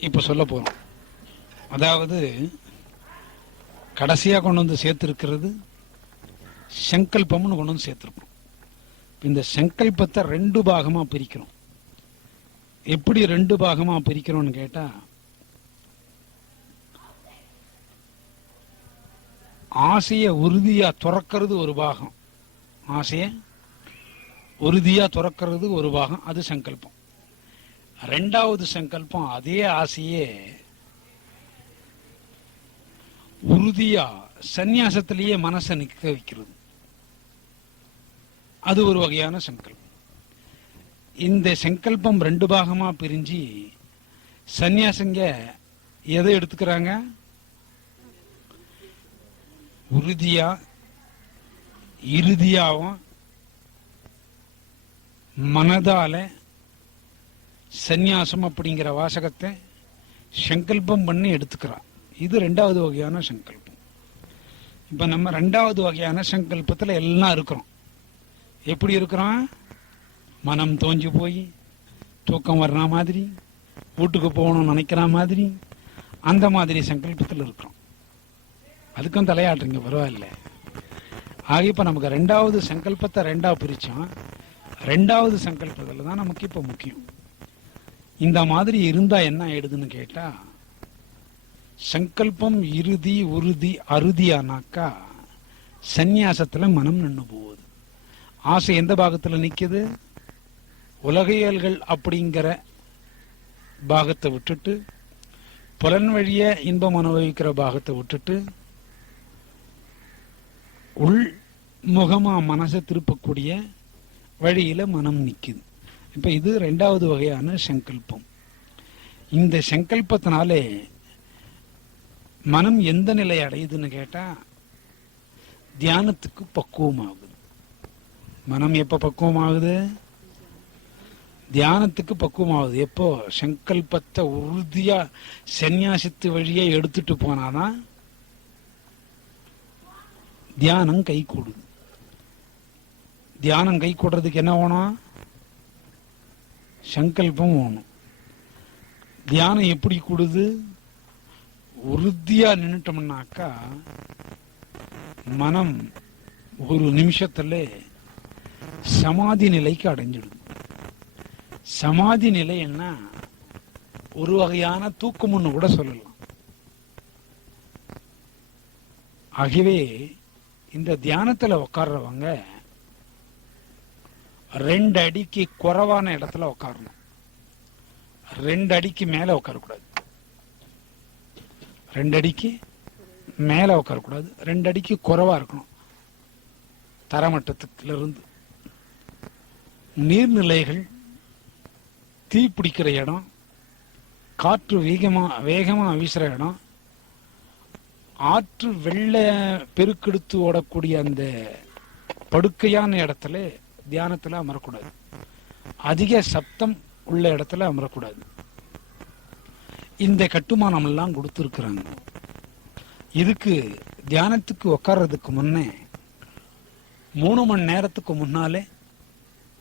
இப்ப சொல்ல போறோம். அதாவது கடைசியா கொண்டு வந்து சேர்த்திருக்கிறது சங்கல்பம்னு கொண்டு வந்து சேர்த்திருக்கோம். இந்த சங்கல்பத்தை 2 பாகமா பிரிக்கிறோம். எப்படி ரெண்டு பாகமா பிரிக்கிறோம்னு கேட்டா, ஆசைய உறுதியா துறக்கிறது ஒரு பாகம், ஆசைய உறுதியா துறக்கிறது ஒரு பாகம், அது சங்கல்பம். ரெண்டாவது சங்கல்பம் அதே ஆசையே உறுதியா சந்நியாசத்திலேயே மனசை நிற்க வைக்கிறது, அது ஒரு வகையான சங்கல்பம். இந்த சங்கல்பம் ரெண்டு பாகமா பிரிஞ்சு சந்நியாசங்க எதை எடுத்துக்கிறாங்க? உறுதியா இறுதியாவும் மனதால சந்நியாசம் அப்படிங்கிற வாசகத்தை சங்கல்பம் பண்ணி எடுத்துக்கிறான். இது ரெண்டாவது வகையான சங்கல்பம். இப்ப நம்ம ரெண்டாவது வகையான சங்கல்பத்தில் எல்லாம் இருக்கிறோம். எப்படி இருக்கிறோம்? மனம் தோஞ்சு போய் தூக்கம் வர்ற மாதிரி, வீட்டுக்கு போகணும்னு நினைக்கிற மாதிரி, அந்த மாதிரி சங்கல்பத்தில் இருக்கிறோம். அதுக்கும் தலையாட்டுங்க, பரவாயில்ல. ஆக இப்ப நமக்கு ரெண்டாவது சங்கல்பத்தை ரெண்டா பிரிச்சோம். ரெண்டாவது சங்கல்பத்தில் தான் நமக்கு இப்ப முக்கியம். இந்த மாதிரி இருந்தா என்ன ஆயிடுதுன்னு கேட்டா, சங்கல்பம் இறுதி உறுதி அறுதியானாக்கா சந்நியாசத்துல மனம் நின்று போகுது. ஆசை எந்த பாகத்துல நிக்குது? உலகியல்கள் அப்படிங்கிற பாகத்தை விட்டுட்டு, புலன் வழிய இன்பம் அனுபவிக்கிற பாகத்தை விட்டுட்டு, உள் முகமா மனசை திருப்பக்கூடிய வழியில மனம் நிக்குது. இப்ப இது ரெண்டாவது வகையான சங்கல்பம். இந்த சங்கல்பத்தினாலே மனம் எந்த நிலை அடையுதுன்னு கேட்டா, தியானத்துக்கு பக்குவமாகுது. மனம் எப்ப பக்குவமாகுது? தியானத்துக்கு பக்குவமாகுது. எப்போ? சங்கல்பத்தை உறுதியா சந்நியாசித்து வழியே எடுத்துட்டு போனாதான் தியானம் கை கூடுது. தியானம் கை கூடுறதுக்கு என்ன வேணும்? சங்கல்பம் வேணும். தியானம் எப்படி கூடுது? உறுதியா நின்னுட்டோம்னாக்கா மனம் ஒரு நிமிஷத்துல சமாதி நிலைக்கு அடைஞ்சிடுது. சமாதி நிலை என்ன? ஒரு வகையான தூக்கம்னு கூட சொல்லலாம். ஆகவே இந்த தியானத்துல உட்கார்றவங்க 2 அடிக்கு குறைவான இடத்துல உட்காரணும். 2 அடிக்கு மேல உட்காரக்கூடாது. 2 அடிக்கு மேல உட்காரக்கூடாது. 2 அடிக்கு குறைவா இருக்கணும். தரமட்டத்துல இருந்து நீர்நிலைகள், தீ பிடிக்கிற இடம், காற்று வேகமா வீசுற இடம், ஆற்று வெள்ள பெருக்கெடுத்து ஓடக்கூடிய அந்த படுக்கையான இடத்துல தியானத்துல அமரக்கூடாது. அதிக சப்தம் உள்ள இடத்துல அமரக்கூடாது. இந்த கட்டுமானம் எல்லாம் கொடுத்துருக்குறாங்க. இதுக்கு தியானத்துக்கு உட்கார்றதுக்கு முன்னே 3 மணி நேரத்துக்கு முன்னாலே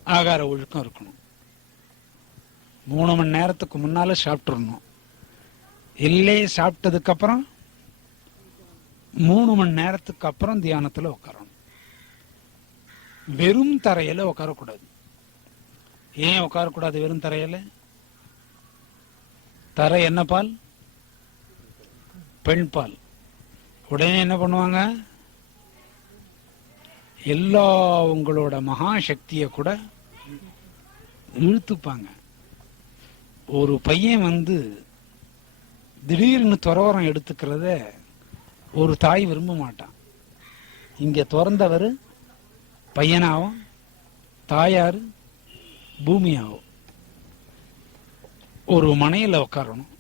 ஆகார ஒழுக்கம் இருக்கணும். 3 மணி நேரத்துக்கு முன்னால சாப்பிட்டுறணும். இல்லே சாப்பிட்டதுக்கு அப்புறம் 3 மணி நேரத்துக்கு அப்புறம் தியானத்துல உட்காரணும். வெறும் தரையில உட்காரக்கூடாது. ஏன் உட்காரக்கூடாது வெறும் தரையில? தரை என்ன பால்? பெண் பால். உடனே என்ன பண்ணுவாங்க? எல்லா உங்களோட மகா சக்திய கூட இழுத்துப்பாங்க. ஒரு பையன் திடீர்னு துறவரம் எடுத்துக்கிறத ஒரு தாய் விரும்ப மாட்டான். இங்க திறந்தவர் பையனாவும் தாயாரு பூமியாவும் ஒரு மனையில உட்காரணும்.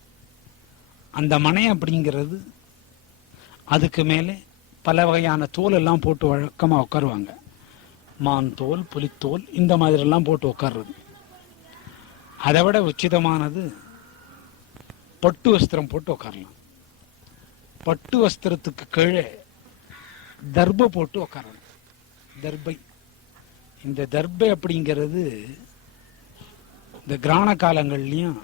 அந்த மனை அப்படிங்கிறது அதுக்கு மேலே பல வகையான தோல் எல்லாம் போட்டு வழக்கமா உட்காருவாங்க. மான் தோல், புலித்தோல், இந்த மாதிரி எல்லாம் போட்டு உட்கார்றது. அதை விட உச்சிதமானது பட்டு வஸ்திரம் போட்டு உட்காரலாம். பட்டு வஸ்திரத்துக்கு கீழே தர்பை போட்டு உட்காரணும். தர்பை. இந்த தர்பை அப்படிங்கிறது இந்த கிராண காலங்கள்லயும்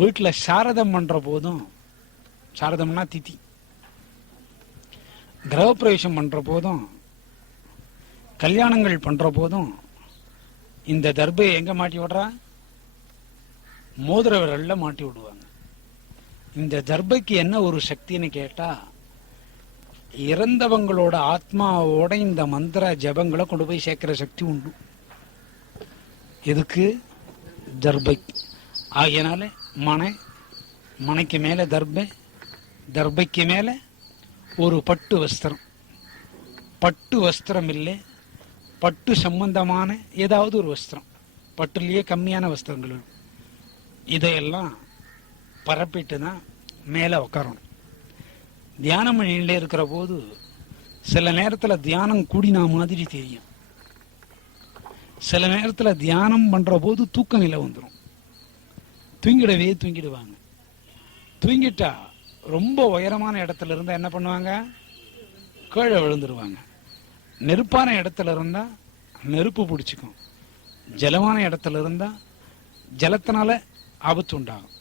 வீட்டுல சாரதம் பண்ற போதும், சாரதம்னா திதி, கிரகப்பிரவேசம் பண்ற போதும், கல்யாணங்கள் பண்ற போதும் இந்த தர்பையை எங்க மாட்டி விடுறா? மோதிர விரல்ல மாட்டி விடுவாங்க. இந்த தர்பைக்கு என்ன ஒரு சக்தின்னு கேட்டா, இறந்தவங்களோட ஆத்மாவோட இந்த மந்திர ஜபங்களை கொண்டு போய் சேர்க்கிற சக்தி உண்டு. எதுக்கு? தர்பை. ஆகையினால மனைக்கு மேல தர்பை, தர்பைக்கு மேல ஒரு பட்டு வஸ்திரம், பட்டு வஸ்திரம் இல்லை, பட்டு சம்பந்தமான ஏதாவது ஒரு வஸ்திரம், பட்டுலயே கம்மியான வஸ்திரங்கள், இதையெல்லாம் பரப்பிட்டு தான் மேலே உட்காரணும். தியானம் பண்ணிலே இருக்கிற போது சில நேரத்தில் தியானம் கூடினா மாதிரி தெரியும், சில நேரத்தில் தியானம் பண்ற போது தூக்க நிலை வந்துடும். தூங்கிடுவாங்க. தூங்கிட்டா ரொம்ப உயரமான இடத்துல இருந்தா என்ன பண்ணுவாங்க? கீழே விழுந்துருவாங்க. நெருப்பான இடத்துல இருந்தா நெருப்பு பிடிச்சிக்கும், ஜலமான இடத்துல இருந்தா ஜலத்தினால ஆபத்து உண்டாகும்.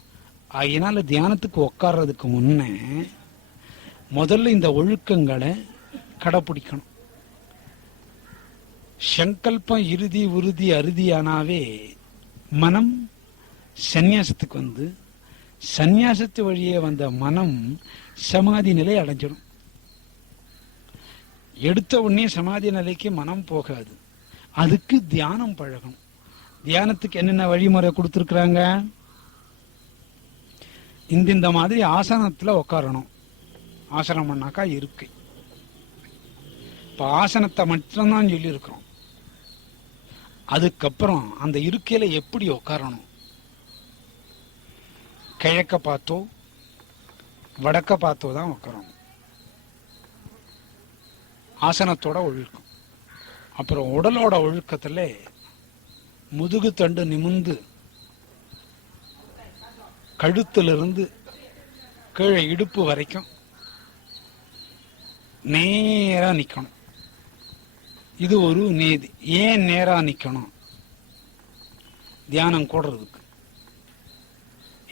ஆகினால தியானத்துக்கு உட்கார்றதுக்கு முன்னே முதல்ல இந்த ஒழுக்கங்களை கடைப்பிடிக்கணும். சங்கல்பம் இறுதி உறுதி அறுதியானாவே மனம் சந்நியாசத்துக்கு வந்து, சந்நியாசத்து வழியே வந்த மனம் சமாதி நிலை அடைஞ்சிடும். எடுத்த உடனே சமாதி நிலைக்கு மனம் போகாது. அதுக்கு தியானம் பழகணும். தியானத்துக்கு என்னென்ன வழிமுறை கொடுத்துருக்குறாங்க? இந்த மாதிரி ஆசனத்துல உட்காரணும். ஆசனம் பண்ணாக்கா இருக்கை. இப்ப ஆசனத்தை மட்டும்தான் சொல்லி இருக்கிறோம். அதுக்கப்புறம் அந்த இருக்கையில எப்படி உட்காரணும்? கிழக்க பார்த்தோ வடக்க பார்த்தோ தான் உட்காரணும். ஆசனத்தோட ஒழுக்கம். அப்புறம் உடலோட ஒழுக்கத்துல முதுகு தண்டு நிமிந்து கழுத்திலிருந்து கீழே இடுப்பு வரைக்கும் நேரா நிக்கணும். இது ஒரு நீதி. ஏன் நேரா நிக்கணும்? தியானம் கூடுறதுக்கு.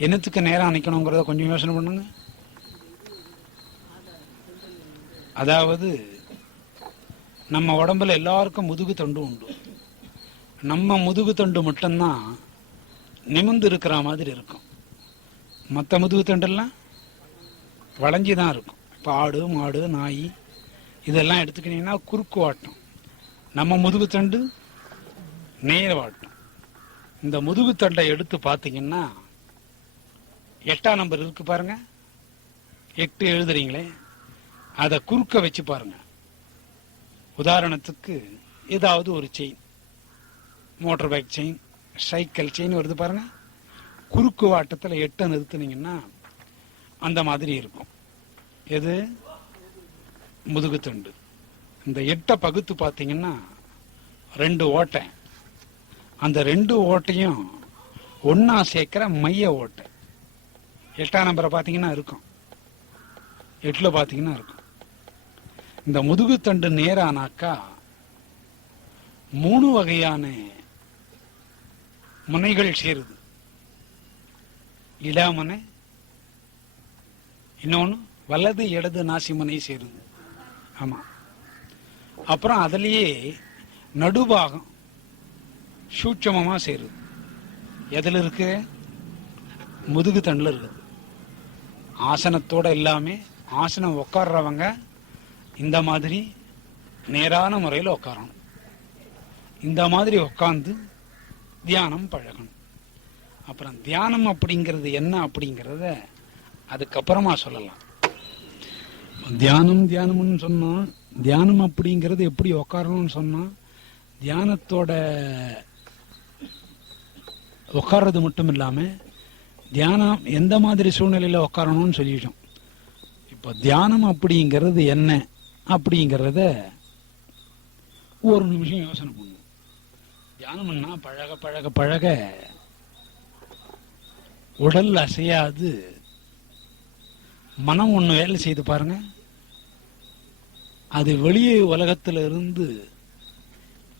என்னத்துக்கு நேரா நிக்கணுங்கிறத கொஞ்சம் யோசனை பண்ணுங்க. அதாவது நம்ம உடம்புல எல்லாருக்கும் முதுகு தண்டு உண்டு. நம்ம முதுகு தண்டு மட்டும்தான் நிமிர்ந்து இருக்கிற மாதிரி இருக்கும். மற்ற முதுகு தண்டெல்லாம் வளைஞ்சுதான் இருக்கும். இப்போ ஆடு மாடு நாய் இதெல்லாம் எடுத்துக்கிட்டீங்கன்னா குறுக்கு வாட்டம். நம்ம முதுகு தண்டு நேர வாட்டம். இந்த முதுகு தண்டை எடுத்து பார்த்தீங்கன்னா 8ஆம் நம்பர் இருக்கு பாருங்க, 8 எழுதுறீங்களே, அதை குறுக்க வச்சு பாருங்க. உதாரணத்துக்கு ஏதாவது ஒரு chain, motor bike chain, cycle chain வருது பாருங்க, குறுக்கு வாட்டத்தில் 8 நிறுத்தினீங்கன்னா அந்த மாதிரி இருக்கும். எது? முதுகு தண்டு. இந்த 8 பகுத்து பார்த்தீங்கன்னா 2 ஓட்டை. அந்த 2 ஓட்டையும் ஒன்னா சேர்க்கிற மைய ஓட்டை 8ஆம் நம்பரை பார்த்தீங்கன்னா இருக்கும், 8ல பார்த்தீங்கன்னா இருக்கும். இந்த முதுகு தண்டு நேரானாக்கா 3 வகையான முனைகள் சேருது. இடாமனை, இன்னொன்னு வலது இடது நாசிமனை சேருது. ஆமா. அப்புறம் அதுலயே நடுபாகம் சூட்சமமா சேருது. எதுல இருக்கு? முதுகு தண்டுல இருக்குது. ஆசனத்தோட எல்லாமே ஆசனம் உட்கார்றவங்க இந்த மாதிரி நேரான முறையில் உட்காரணும். இந்த மாதிரி உட்கார்ந்து தியானம் பழகணும். அப்புறம் தியானம் அப்படிங்கிறது என்ன அப்படிங்கிறத அதுக்கப்புறமா சொல்லலாம். தியானம்னு சொன்னா, தியானம் அப்படிங்கிறது எப்படி உட்காரணும்னு சொன்னா, தியானத்தோட உட்கார்றது மட்டும் இல்லாம தியானம் எந்த மாதிரி சூழ்நிலையில உட்காரணும்னு சொல்லிட்டோம். இப்போ தியானம் அப்படிங்கிறது என்ன அப்படிங்கிறத ஒரு நிமிஷம் யோசனை பண்ணுவோம். தியானம்னா பழக பழக பழக உடல் அசையாது, மனம் ஒண்ணு வேலை செய்து பாருங்க, அது வெளியே உலகத்துல இருந்து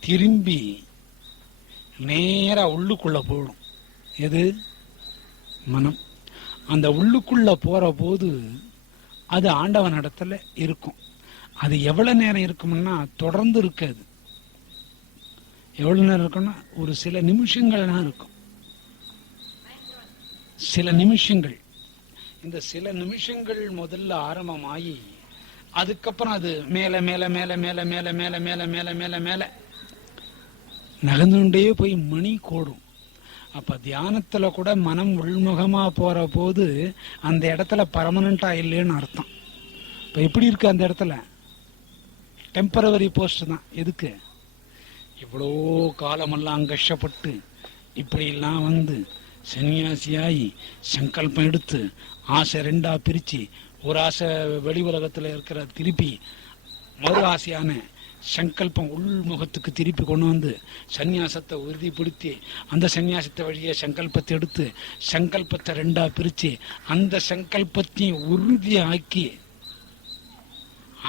திரும்பி நேரா உள்ளுக்குள்ள போடும். எது? மனம். அந்த உள்ளுக்குள்ள போற போது அது ஆண்டவன் இடத்துல இருக்கும். அது எவ்வளவு நேரம் இருக்கும்னா தொடர்ந்து இருக்காது. எவ்வளவு நேரம் இருக்கும்னா ஒரு சில நிமிஷங்கள் தான் இருக்கும். சில நிமிஷங்கள். இந்த சில நிமிஷங்கள் முதல்ல ஆரம்பமாகி அதுக்கப்புறம் அது மேல மேல மேல மேல மேல மேல மேல மேல மேல மேல நகர்ந்துட்டே போய் மணி கூடும். அப்ப தியானத்துல கூட மனம் உள்முகமா போற போது அந்த இடத்துல பர்மனண்டா இல்லைன்னு அர்த்தம். இப்ப எப்படி இருக்கு அந்த இடத்துல? டெம்பரவரி போஸ்ட் தான். எதுக்கு? இவ்வளோ காலமெல்லாம் கஷ்டப்பட்டு இப்படி எல்லாம் வந்து சன்னியாசியாகி சங்கல்பம் எடுத்து ஆசை ரெண்டா பிரிச்சு, ஒரு ஆசை வெளி உலகத்துல இருக்கிற திருப்பி மறு ஆசையான சங்கல்பம் உள்முகத்துக்கு திருப்பி கொண்டு வந்து சந்நியாசத்தை உறுதிப்படுத்தி அந்த சந்நியாசத்தை வழியே சங்கல்பத்தை எடுத்து சங்கல்பத்தை ரெண்டா பிரிச்சு அந்த சங்கல்பத்தையும் உறுதியாக்கி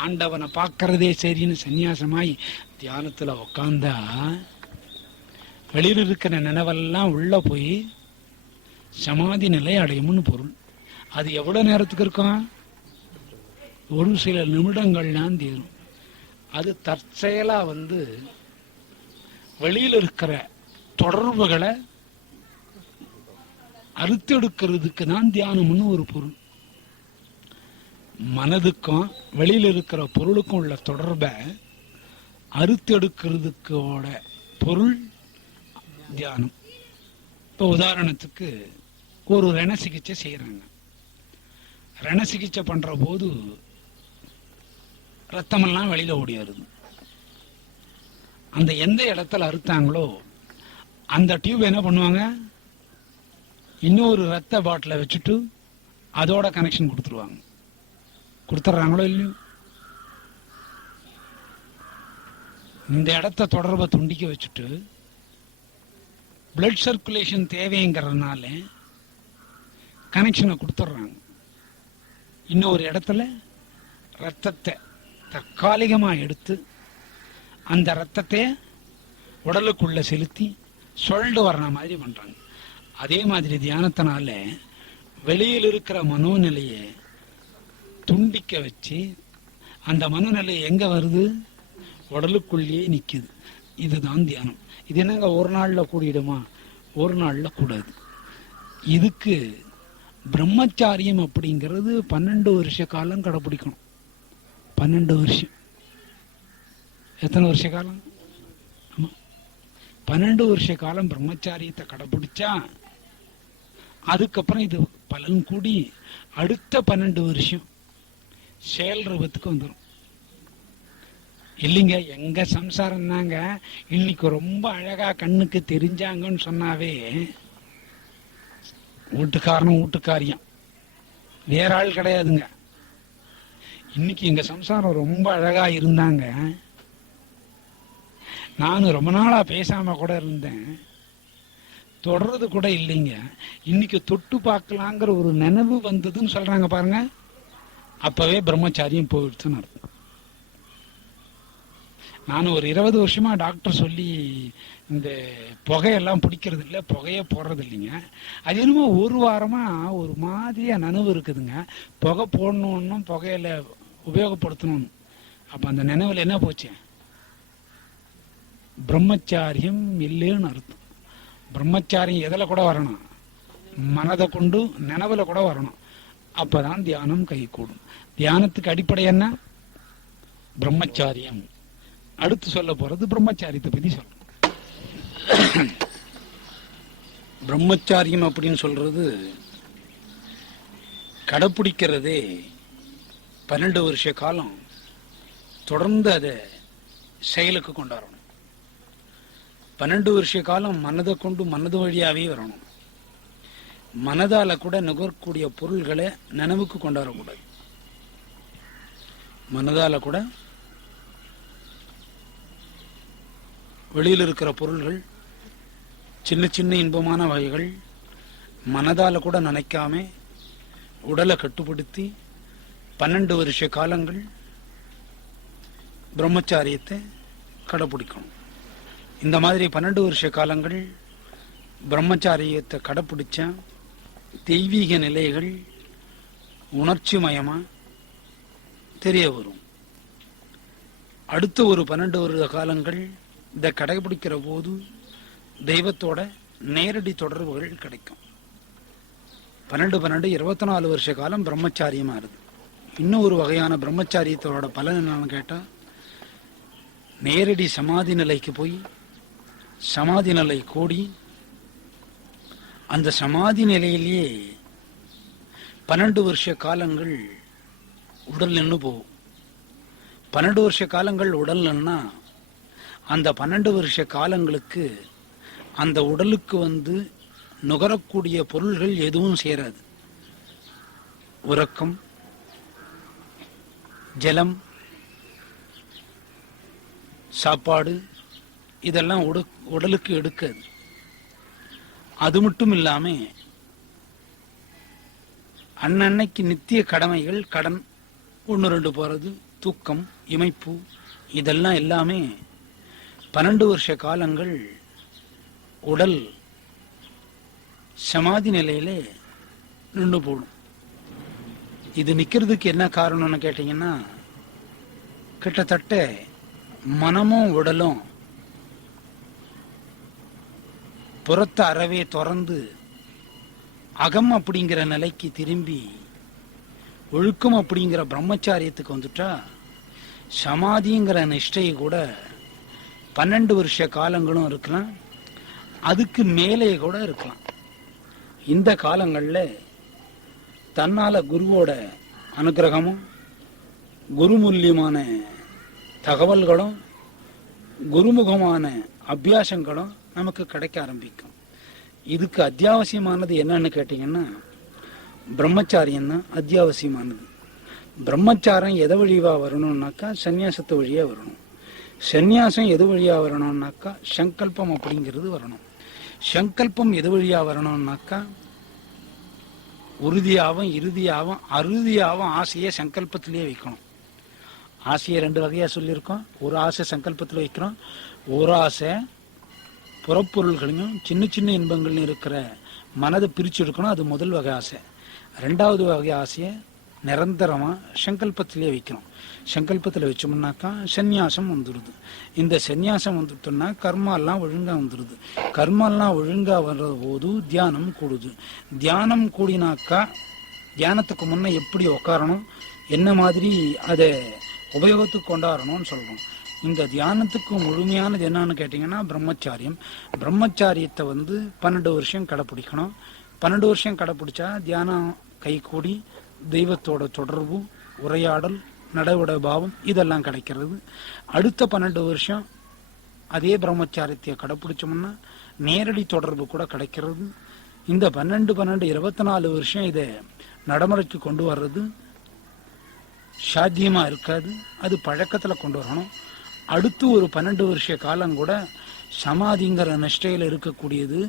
ஆண்டவனை பார்க்கறதே சரின்னு சந்நியாசமாய் தியானத்துல உக்காந்தா வெளியில் இருக்கிற நினைவெல்லாம் உள்ள போய் சமாதி நிலை அடையும்னு பொருள். அது எவ்வளவு நேரத்துக்கு இருக்கும்? ஒரு சில நிமிடங்கள்லாம் தீரும். அது தற்செயலா வந்து வெளியில் இருக்கிற தொடர்புகளை அறுத்தெடுக்கிறதுக்கு தான் தியானம்னு ஒரு பொருள். மனதுக்கும் வெளியில் இருக்கிற பொருளுக்கும் உள்ள தொடர்பை அறுத்தெடுக்கிறதுக்கோட பொருள் தியானம். இப்போ உதாரணத்துக்கு ஒரு ரண சிகிச்சை செய்யறாங்க. ரண சிகிச்சை பண்ற போது ரத்தமெல்லாம் வெளியில ஓடியாருது. அந்த எந்த இடத்துல அறுத்தாங்களோ அந்த டியூப் என்ன பண்ணுவாங்க, இன்னொரு ரத்த பாட்டில வச்சுட்டு அதோட கனெக்ஷன் கொடுத்துருவாங்க. கொடுத்துட்றாங்களோ இல்லையோ? இந்த இடத்த தொடர்பை துண்டிக்க வச்சுட்டு பிளட் சர்க்குலேஷன் தேவைங்கிறதுனால கனெக்ஷனை கொடுத்துட்றாங்க. இன்னொரு இடத்துல ரத்தத்தை தற்காலிகமா எடுத்து அந்த ரத்தத்தை உடலுக்குள்ள செலுத்தி சொல்லிட்டு வர்ற மாதிரி பண்றாங்க. அதே மாதிரி தியானத்தினால வெளியில் இருக்கிற மனோநிலையை துண்டிக்க வச்சு அந்த மனோநிலை எங்க வருது? உடலுக்குள்ளேயே நிக்குது. இதுதான் தியானம். இது என்னங்க ஒரு நாள்ல கூடிடுமா? ஒரு நாள்ல கூடாது. இதுக்கு பிரம்மச்சாரியம் அப்படிங்கிறது 12 வருஷ காலம் கடைபிடிக்கணும். 12 வருஷம். எத்தனை வருஷ காலம்? ஆமா, 12 வருஷ காலம் பிரம்மச்சாரியத்தை கடைபிடிச்சா அதுக்கப்புறம் இது பலன் கூடி அடுத்த 12 வருஷம் செயல் ரூபத்துக்கு வந்துடும். இல்லைங்க, எங்க சம்சாரம் தாங்க இன்னைக்கு ரொம்ப அழகா கண்ணுக்கு தெரிஞ்சாங்கன்னு சொன்னாவே வீட்டுக்காரனும் வீட்டுக்காரியம், வேற ஆள் கிடையாதுங்க. இன்னைக்கு எங்க சம்சாரம் ரொம்ப அழகா இருந்தாங்க, நானும் ரொம்ப நாளா பேசாம கூட இருந்தேன், தொடர்றது கூட இல்லைங்க, இன்னைக்கு தொட்டு பார்க்கலாங்கிற ஒரு நினைவு வந்ததுன்னு சொல்றாங்க பாருங்க, அப்பவே பிரம்மச்சாரியம் போயிடுச்சுன்னு அர்த்தம். நான் ஒரு 20 வருஷமா டாக்டர் சொல்லி இந்த புகையெல்லாம் பிடிக்கிறது இல்லை, புகைய போடுறது இல்லைங்க. அது என்னமோ ஒரு வாரமா ஒரு மாதிரியா நினைவு இருக்குதுங்க, புகை போடணும், புகையில உபயோகப்படுத்தணும். அப்ப அந்த நினைவுல என்ன போச்சு? பிரம்மச்சாரியம் இல்லைன்னு அர்த்தம். பிரம்மச்சாரியம் எதில் கூட வரணும்? மனதை கொண்டு நினைவுல கூட வரணும். அப்பதான் தியானம் கை கூடும். தியானத்துக்கு அடிப்படை என்ன? பிரம்மச்சாரியம். அடுத்து சொல்ல போறது பிரம்மச்சாரியத்தை பத்தி சொல்றோம். பிரம்மச்சாரியம் அப்படின்னு சொல்றது கடைப்பிடிக்கிறதே 12 வருஷ காலம் தொடர்ந்து அதை செயலுக்கு கொண்டாடணும். 12 வருஷ காலம் மனதை கொண்டு மனது வழியாவே வரணும். மனதால கூட நுகரக்கூடிய பொருள்களை நினைவுக்கு கொண்டாடக்கூடாது. மனதால கூட வெளியில் இருக்கிற பொருள்கள், சின்ன சின்ன இன்பமான வகைகள் மனதால கூட நினைக்காம உடலை கட்டுப்படுத்தி 12 வருஷ காலங்கள் பிரம்மச்சாரியத்தை கடைப்பிடிக்கணும். இந்த மாதிரி 12 வருஷ காலங்கள் பிரம்மச்சாரியத்தை கடைப்பிடிச்சா தெய்வீக நிலைகள் உணர்ச்சி மயமா தெரிய வரும். அடுத்த ஒரு 12 வருட காலங்கள் இதை கடைபிடிக்கிற போது தெய்வத்தோட நேரடி தொடர்புகள் கிடைக்கும். 12 24 வருஷ காலம் பிரம்மச்சாரியமா இருக்கு. இன்னும் ஒரு வகையான பிரம்மச்சாரியத்தோட பலன் என்னன்னு கேட்டா, நேரடி சமாதி நிலைக்கு போய் சமாதி நிலை கூடி அந்த சமாதி நிலையிலேயே 12 வருஷ காலங்கள் உடல் நின்று போகும். 12 வருஷ காலங்கள் உடல் நின்னா அந்த 12 வருஷ காலங்களுக்கு அந்த உடலுக்கு நுகரக்கூடிய பொருள்கள் எதுவும் சேராது. உறக்கம், ஜலம், சாப்பாடு இதெல்லாம் உடலுக்கு எடுக்காது. அது மட்டும் இல்லாம அன்னன்னைக்கு நித்திய கடமைகள், கடன் 1-2 போறது, தூக்கம், இமைப்பு இதெல்லாம் எல்லாமே 12 வருஷ காலங்கள் உடல் சமாதி நிலையிலே நின்று போடும். இது நிக்கிறதுக்கு என்ன காரணம்னு கேட்டீங்கன்னா, கிட்டத்தட்ட மனமும் உடலும் புறத்த அறவே திறந்து அகம் அப்படிங்கிற நிலைக்கு திரும்பி ஒழுக்கம் அப்படிங்கிற பிரம்மச்சாரியத்துக்கு வந்துட்டா சமாதிங்கிற நிஷ்டை கூட 12 வருஷ காலங்களும் இருக்கலாம், அதுக்கு மேலே கூட இருக்கலாம். இந்த காலங்கள்ல தன்னால குருவோட அனுகிரகமும் குருமூல்யமான தகவல்களும் குருமுகமான அபியாசங்களும் நமக்கு கிடைக்க ஆரம்பிக்கும். இதுக்கு அத்தியாவசியமானது என்னன்னு கேட்டீங்கன்னா, பிரம்மச்சாரியம் தான் அத்தியாவசியமானது. பிரம்மச்சாரம் எதை வழியா வரணும்னாக்கா சந்நியாசத்து வழியா வரணும். சந்நியாசம் எது வழியா வரணும்னாக்கா சங்கல்பம் அப்படிங்கிறது வரணும். சங்கல்பம் எது வழியா வரணும்னாக்கா உறுதியாகவும் இறுதியாகவும் அறுதியாகவும் ஆசையை சங்கல்பத்திலேயே வைக்கணும். ஆசையை 2 வகையா சொல்லியிருக்கோம். ஒரு ஆசை சங்கல்பத்தில் வைக்கிறோம், ஒரு ஆசை புறப்பொருள்களையும் சின்ன சின்ன இன்பங்கள்லையும் இருக்கிற மனதை பிரிச்சு எடுக்கணும். அது முதல் வகை ஆசை. 2வது வகை ஆசையை நிரந்தரமா சங்கல்பத்திலே வைக்கணும். சங்கல்பத்தில் வச்சோம்னாக்கா சந்நியாசம் வந்துடுது. இந்த சந்நியாசம் வந்துட்டோம்னா கர்மாலாம் ஒழுங்கா வந்துடுது. கர்மாலாம் ஒழுங்கா வர்ற போது தியானம் கூடுது. தியானம் கூடினாக்கா தியானத்துக்கு முன்ன எப்படி உட்காரணும், என்ன மாதிரி அதை உபயோகத்துக்கு கொண்டாடணும்னு சொல்றோம். இந்த தியானத்துக்கு முழுமையானது என்னன்னு கேட்டீங்கன்னா பிரம்மச்சாரியம். பிரம்மச்சாரியத்தை 12 வருஷம் கடைப்பிடிக்கணும். 12 வருஷம் கடைப்பிடிச்சா தியானம் கை கூடி தெய்வத்தோட தொடர்பு, உரையாடல், நடவட பாவம் இதெல்லாம் கிடைக்கிறது. அடுத்த 12 வருஷம் அதே பிரம்மச்சாரியத்தை கடைப்பிடிச்சோம்னா நேரடி தொடர்பு கூட கிடைக்கிறது. இந்த 12 24 வருஷம் இதை நடைமுறைக்கு கொண்டு வர்றது சாத்தியமா இருக்காது. அது பழக்கத்துல கொண்டு வரணும். அடுத்து ஒரு 12 வருஷ காலம் கூட சமாதிங்கிற நிஷ்டையில இருக்கக்கூடியது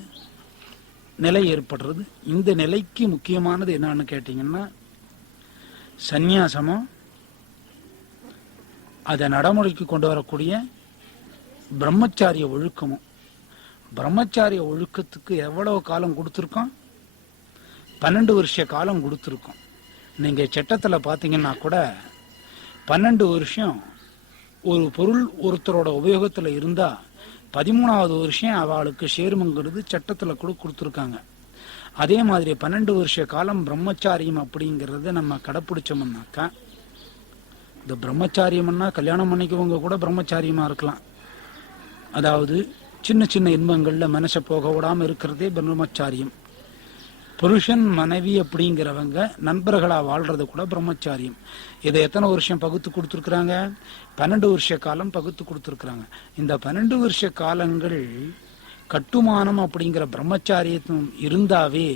நிலை ஏற்படுறது. இந்த நிலைக்கு முக்கியமானது என்னன்னு கேட்டீங்கன்னா சந்நியாசமும் அதை நடைமுறைக்கு கொண்டு வரக்கூடிய பிரம்மச்சாரிய ஒழுக்கமும். பிரம்மச்சாரிய ஒழுக்கத்துக்கு எவ்வளவு காலம் கொடுத்துருக்கோம்? 12 வருஷ காலம் கொடுத்துருக்கோம். நீங்க சட்டத்துல பாத்தீங்கன்னா கூட 12 வருஷம் ஒரு பொருள் ஒருத்தரோட உபயோகத்துல இருந்தா 13வது வருஷம் அவளுக்கு சேருமங்கிறது சட்டத்துல கூட கொடுத்துருக்காங்க. அதே மாதிரி 12 வருஷ காலம் பிரம்மச்சாரியம் அப்படிங்கறத நம்ம கடைப்பிடிச்சோம்னாக்கா, இந்த பிரம்மச்சாரியம்னா கல்யாணம் பண்ணிக்கவங்க கூட பிரம்மச்சாரியமா இருக்கலாம். அதாவது சின்ன சின்ன இன்பங்கள்ல மனசை போக விடாம இருக்கிறதே பிரம்மச்சாரியம். புருஷன் மனைவி அப்படிங்கிறவங்க நண்பர்களா வாழ்றது கூட பிரம்மச்சாரியம். இதை எத்தனை வருஷம் பகுத்து கொடுத்துருக்குறாங்க? 12 வருஷ காலம் பகுத்து கொடுத்துருக்குறாங்க. இந்த 12 வருஷ காலங்கள் கட்டுமானம் அப்படிங்கிற பிரம்மச்சாரியத்தும் இருந்தாவே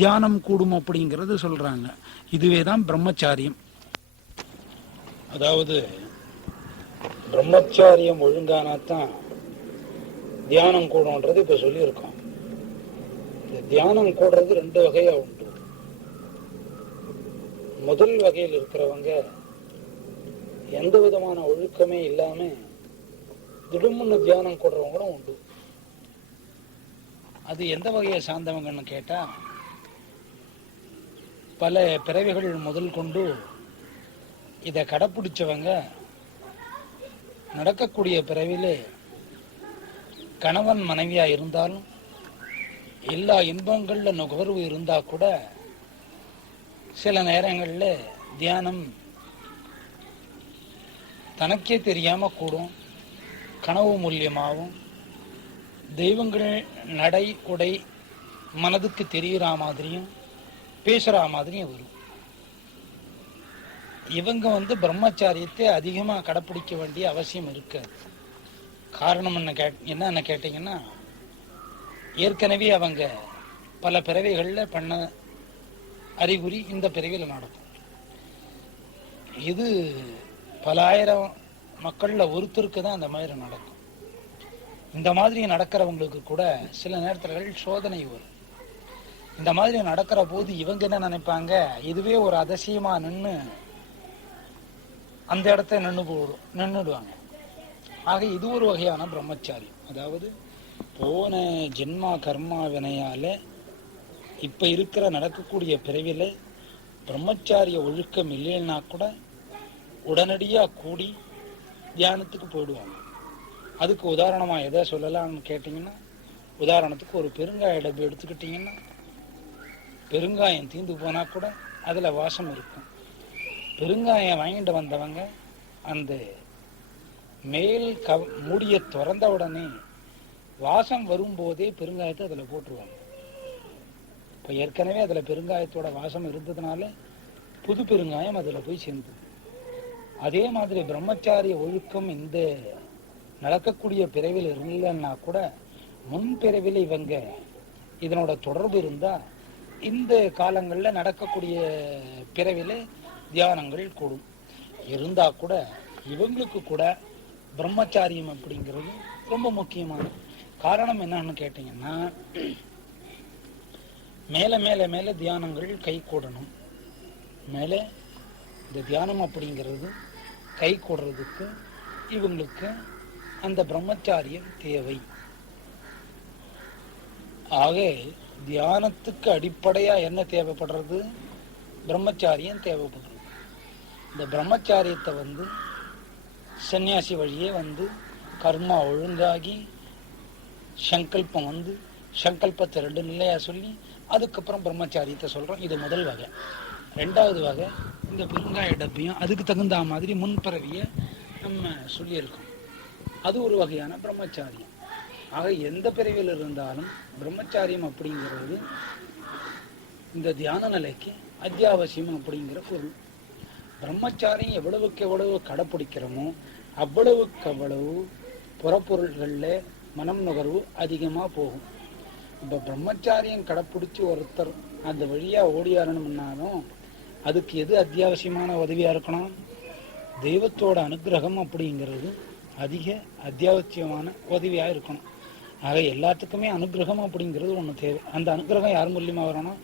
தியானம் கூடும் அப்படிங்கறது சொல்றாங்க. இதுவேதான் பிரம்மச்சாரியம். அதாவது பிரம்மச்சாரியம் ஒழுங்கானாத்தான் தியானம் கூடும்ன்றது இப்ப சொல்லியிருக்கோம். தியானம் கூடுறது 2 வகையா உண்டு. முதல் வகையில் இருக்கிறவங்க எந்த விதமான ஒழுக்கமே இல்லாம திடுமுன்னு தியானம் கூடுறவங்களும் உண்டு. அது எந்த வகையை சார்ந்தவங்கன்னு கேட்டா, பல பிறவிகள் முதல் கொண்டு இதை கடைப்பிடிச்சவங்க நடக்கக்கூடிய பிறவிலே கணவன் மனைவியா இருந்தாலும் எல்லா இன்பங்கள்ல நுகர்வு இருந்தா கூட சில நேரங்களில் தியானம் தனக்கே தெரியாம கூடும். கனவு மூலியமாகவும் தெய்வங்கள் நடை உடை மனதுக்கு தெரிகிற மாதிரியும் பேசுற மாதிரியும் வரும். இவங்க பிரம்மச்சாரியத்தை அதிகமாக கடைப்பிடிக்க வேண்டிய அவசியம் இருக்காது. காரணம் என்னன்னு கேட்டீங்கன்னா, ஏற்கனவே அவங்க பல பிறவைகளில் பண்ண அறிகுறி இந்த பிறவியில் நடக்கும். இது பல ஆயிரம் மக்களில் ஒருத்தருக்கு தான் அந்த மாதிரி நடக்கும். இந்த மாதிரி நடக்கிறவங்களுக்கு கூட சில நேரத்தில் சோதனை வரும். இந்த மாதிரி நடக்கிற போது இவங்க என்ன நினைப்பாங்க, இதுவே ஒரு அதிசயமா நின்று அந்த இடத்த நின்றுடுவாங்க. ஆக இது ஒரு வகையான பிரம்மச்சாரியம். அதாவது போன ஜென்மா கர்மா வினையால இப்ப இருக்கிற நடக்கக்கூடிய பிறவில பிரம்மச்சாரிய ஒழுக்கம் இல்லைன்னா கூட உடனடியா கூடி தியானத்துக்கு போயிடுவாங்க. அதுக்கு உதாரணமா எதை சொல்லலாம்னு கேட்டீங்கன்னா, உதாரணத்துக்கு ஒரு பெருங்காய டப்பு எடுத்துக்கிட்டீங்கன்னா, பெருங்காயம் தீந்து போனா கூட அதுல வாசம் இருக்கும். பெருங்காயம் வாங்கிட்டு வந்தவங்க அந்த மேல் மூடிய திறந்த உடனே வாசம் வரும்போதே பெருங்காயத்தை அதுல போட்டுருவாங்க. இப்ப ஏற்கனவே அதுல பெருங்காயத்தோட வாசம் இருந்ததுனால புது பெருங்காயம் அதுல போய் சேர்ந்தது. அதே மாதிரி பிரம்மச்சாரிய ஒழுக்கம் இந்த நடக்கக்கூடிய பிறவில இல்லைன்னா கூட முன் பிறவில இவங்க இதனோட தொடர்பு இருந்தா இந்த காலங்கள்ல நடக்கக்கூடிய பிறவில தியானங்கள் கூடும். இருந்தா கூட இவங்களுக்கு கூட பிரம்மச்சாரியம் அப்படிங்கிறது ரொம்ப முக்கியமானது. காரணம் என்னன்னு கேட்டீங்கன்னா, மேல மேல மேல தியானங்கள் கை கூடணும். மேல இந்த தியானம் அப்படிங்கிறது கை கூடுறதுக்கு இவங்களுக்கு அந்த பிரம்மச்சாரியம் தேவை. ஆக தியானத்துக்கு அடிப்படையா என்ன தேவைப்படுறது? பிரம்மச்சாரியம் தேவைப்படுறது. இந்த பிரம்மச்சாரியத்தை சன்னியாசி வழியே கர்மா ஒழுங்காகி சங்கல்பம் சங்கல்பத்தை 2 நிலையா சொல்லி அதுக்கப்புறம் பிரம்மச்சாரியத்தை சொல்றோம். இது முதல் வகை. 2வது வகை இந்த பெருங்காய டப்பையும் அதுக்கு தகுந்த மாதிரி முன்பிறவிய நம்ம சொல்லியிருக்கோம். அது ஒரு வகையான பிரம்மச்சாரியம். ஆக எந்த பிறவியில் இருந்தாலும் பிரம்மச்சாரியம் அப்படிங்கிறது இந்த தியான நிலைக்கு அத்தியாவசியம் அப்படிங்கிற பொருள். பிரம்மச்சாரியம் எவ்வளவுக்கு எவ்வளவு கடைப்பிடிக்கிறோமோ அவ்வளவுக்கு அவ்வளவு புறப்பொருள்களில் மனம் நுகர்வு அதிகமாக போகும். இப்போ பிரம்மச்சாரியம் கடைப்பிடிச்சி ஒருத்தர் அந்த வழியாக ஓடியாரணும்னாலும் அதுக்கு எது அத்தியாவசியமான உதவியாக இருக்கணும்? தெய்வத்தோட அனுகிரகம் அப்படிங்கிறது அதிக அத்தியாவசியமான உதவியாக இருக்கணும். ஆக எல்லாத்துக்குமே அனுகிரகம் அப்படிங்கிறது ஒன்று தேவை. அந்த அனுகிரகம் யார் மூலியமா வரணும்?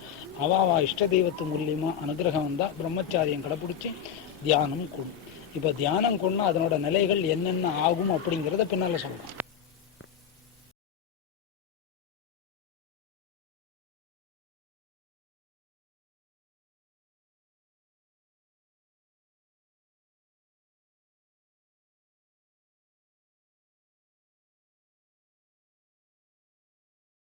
அவ இஷ்ட தெய்வத்து மூலியமா அனுகிரகம் வந்தால் பிரம்மச்சாரியம் கடைப்பிடிச்சி தியானம் கூடும். இப்போ தியானம் கொண்டு அதனோட நிலைகள் என்னென்ன ஆகும் அப்படிங்கிறத பின்னால் சொல்றோம்.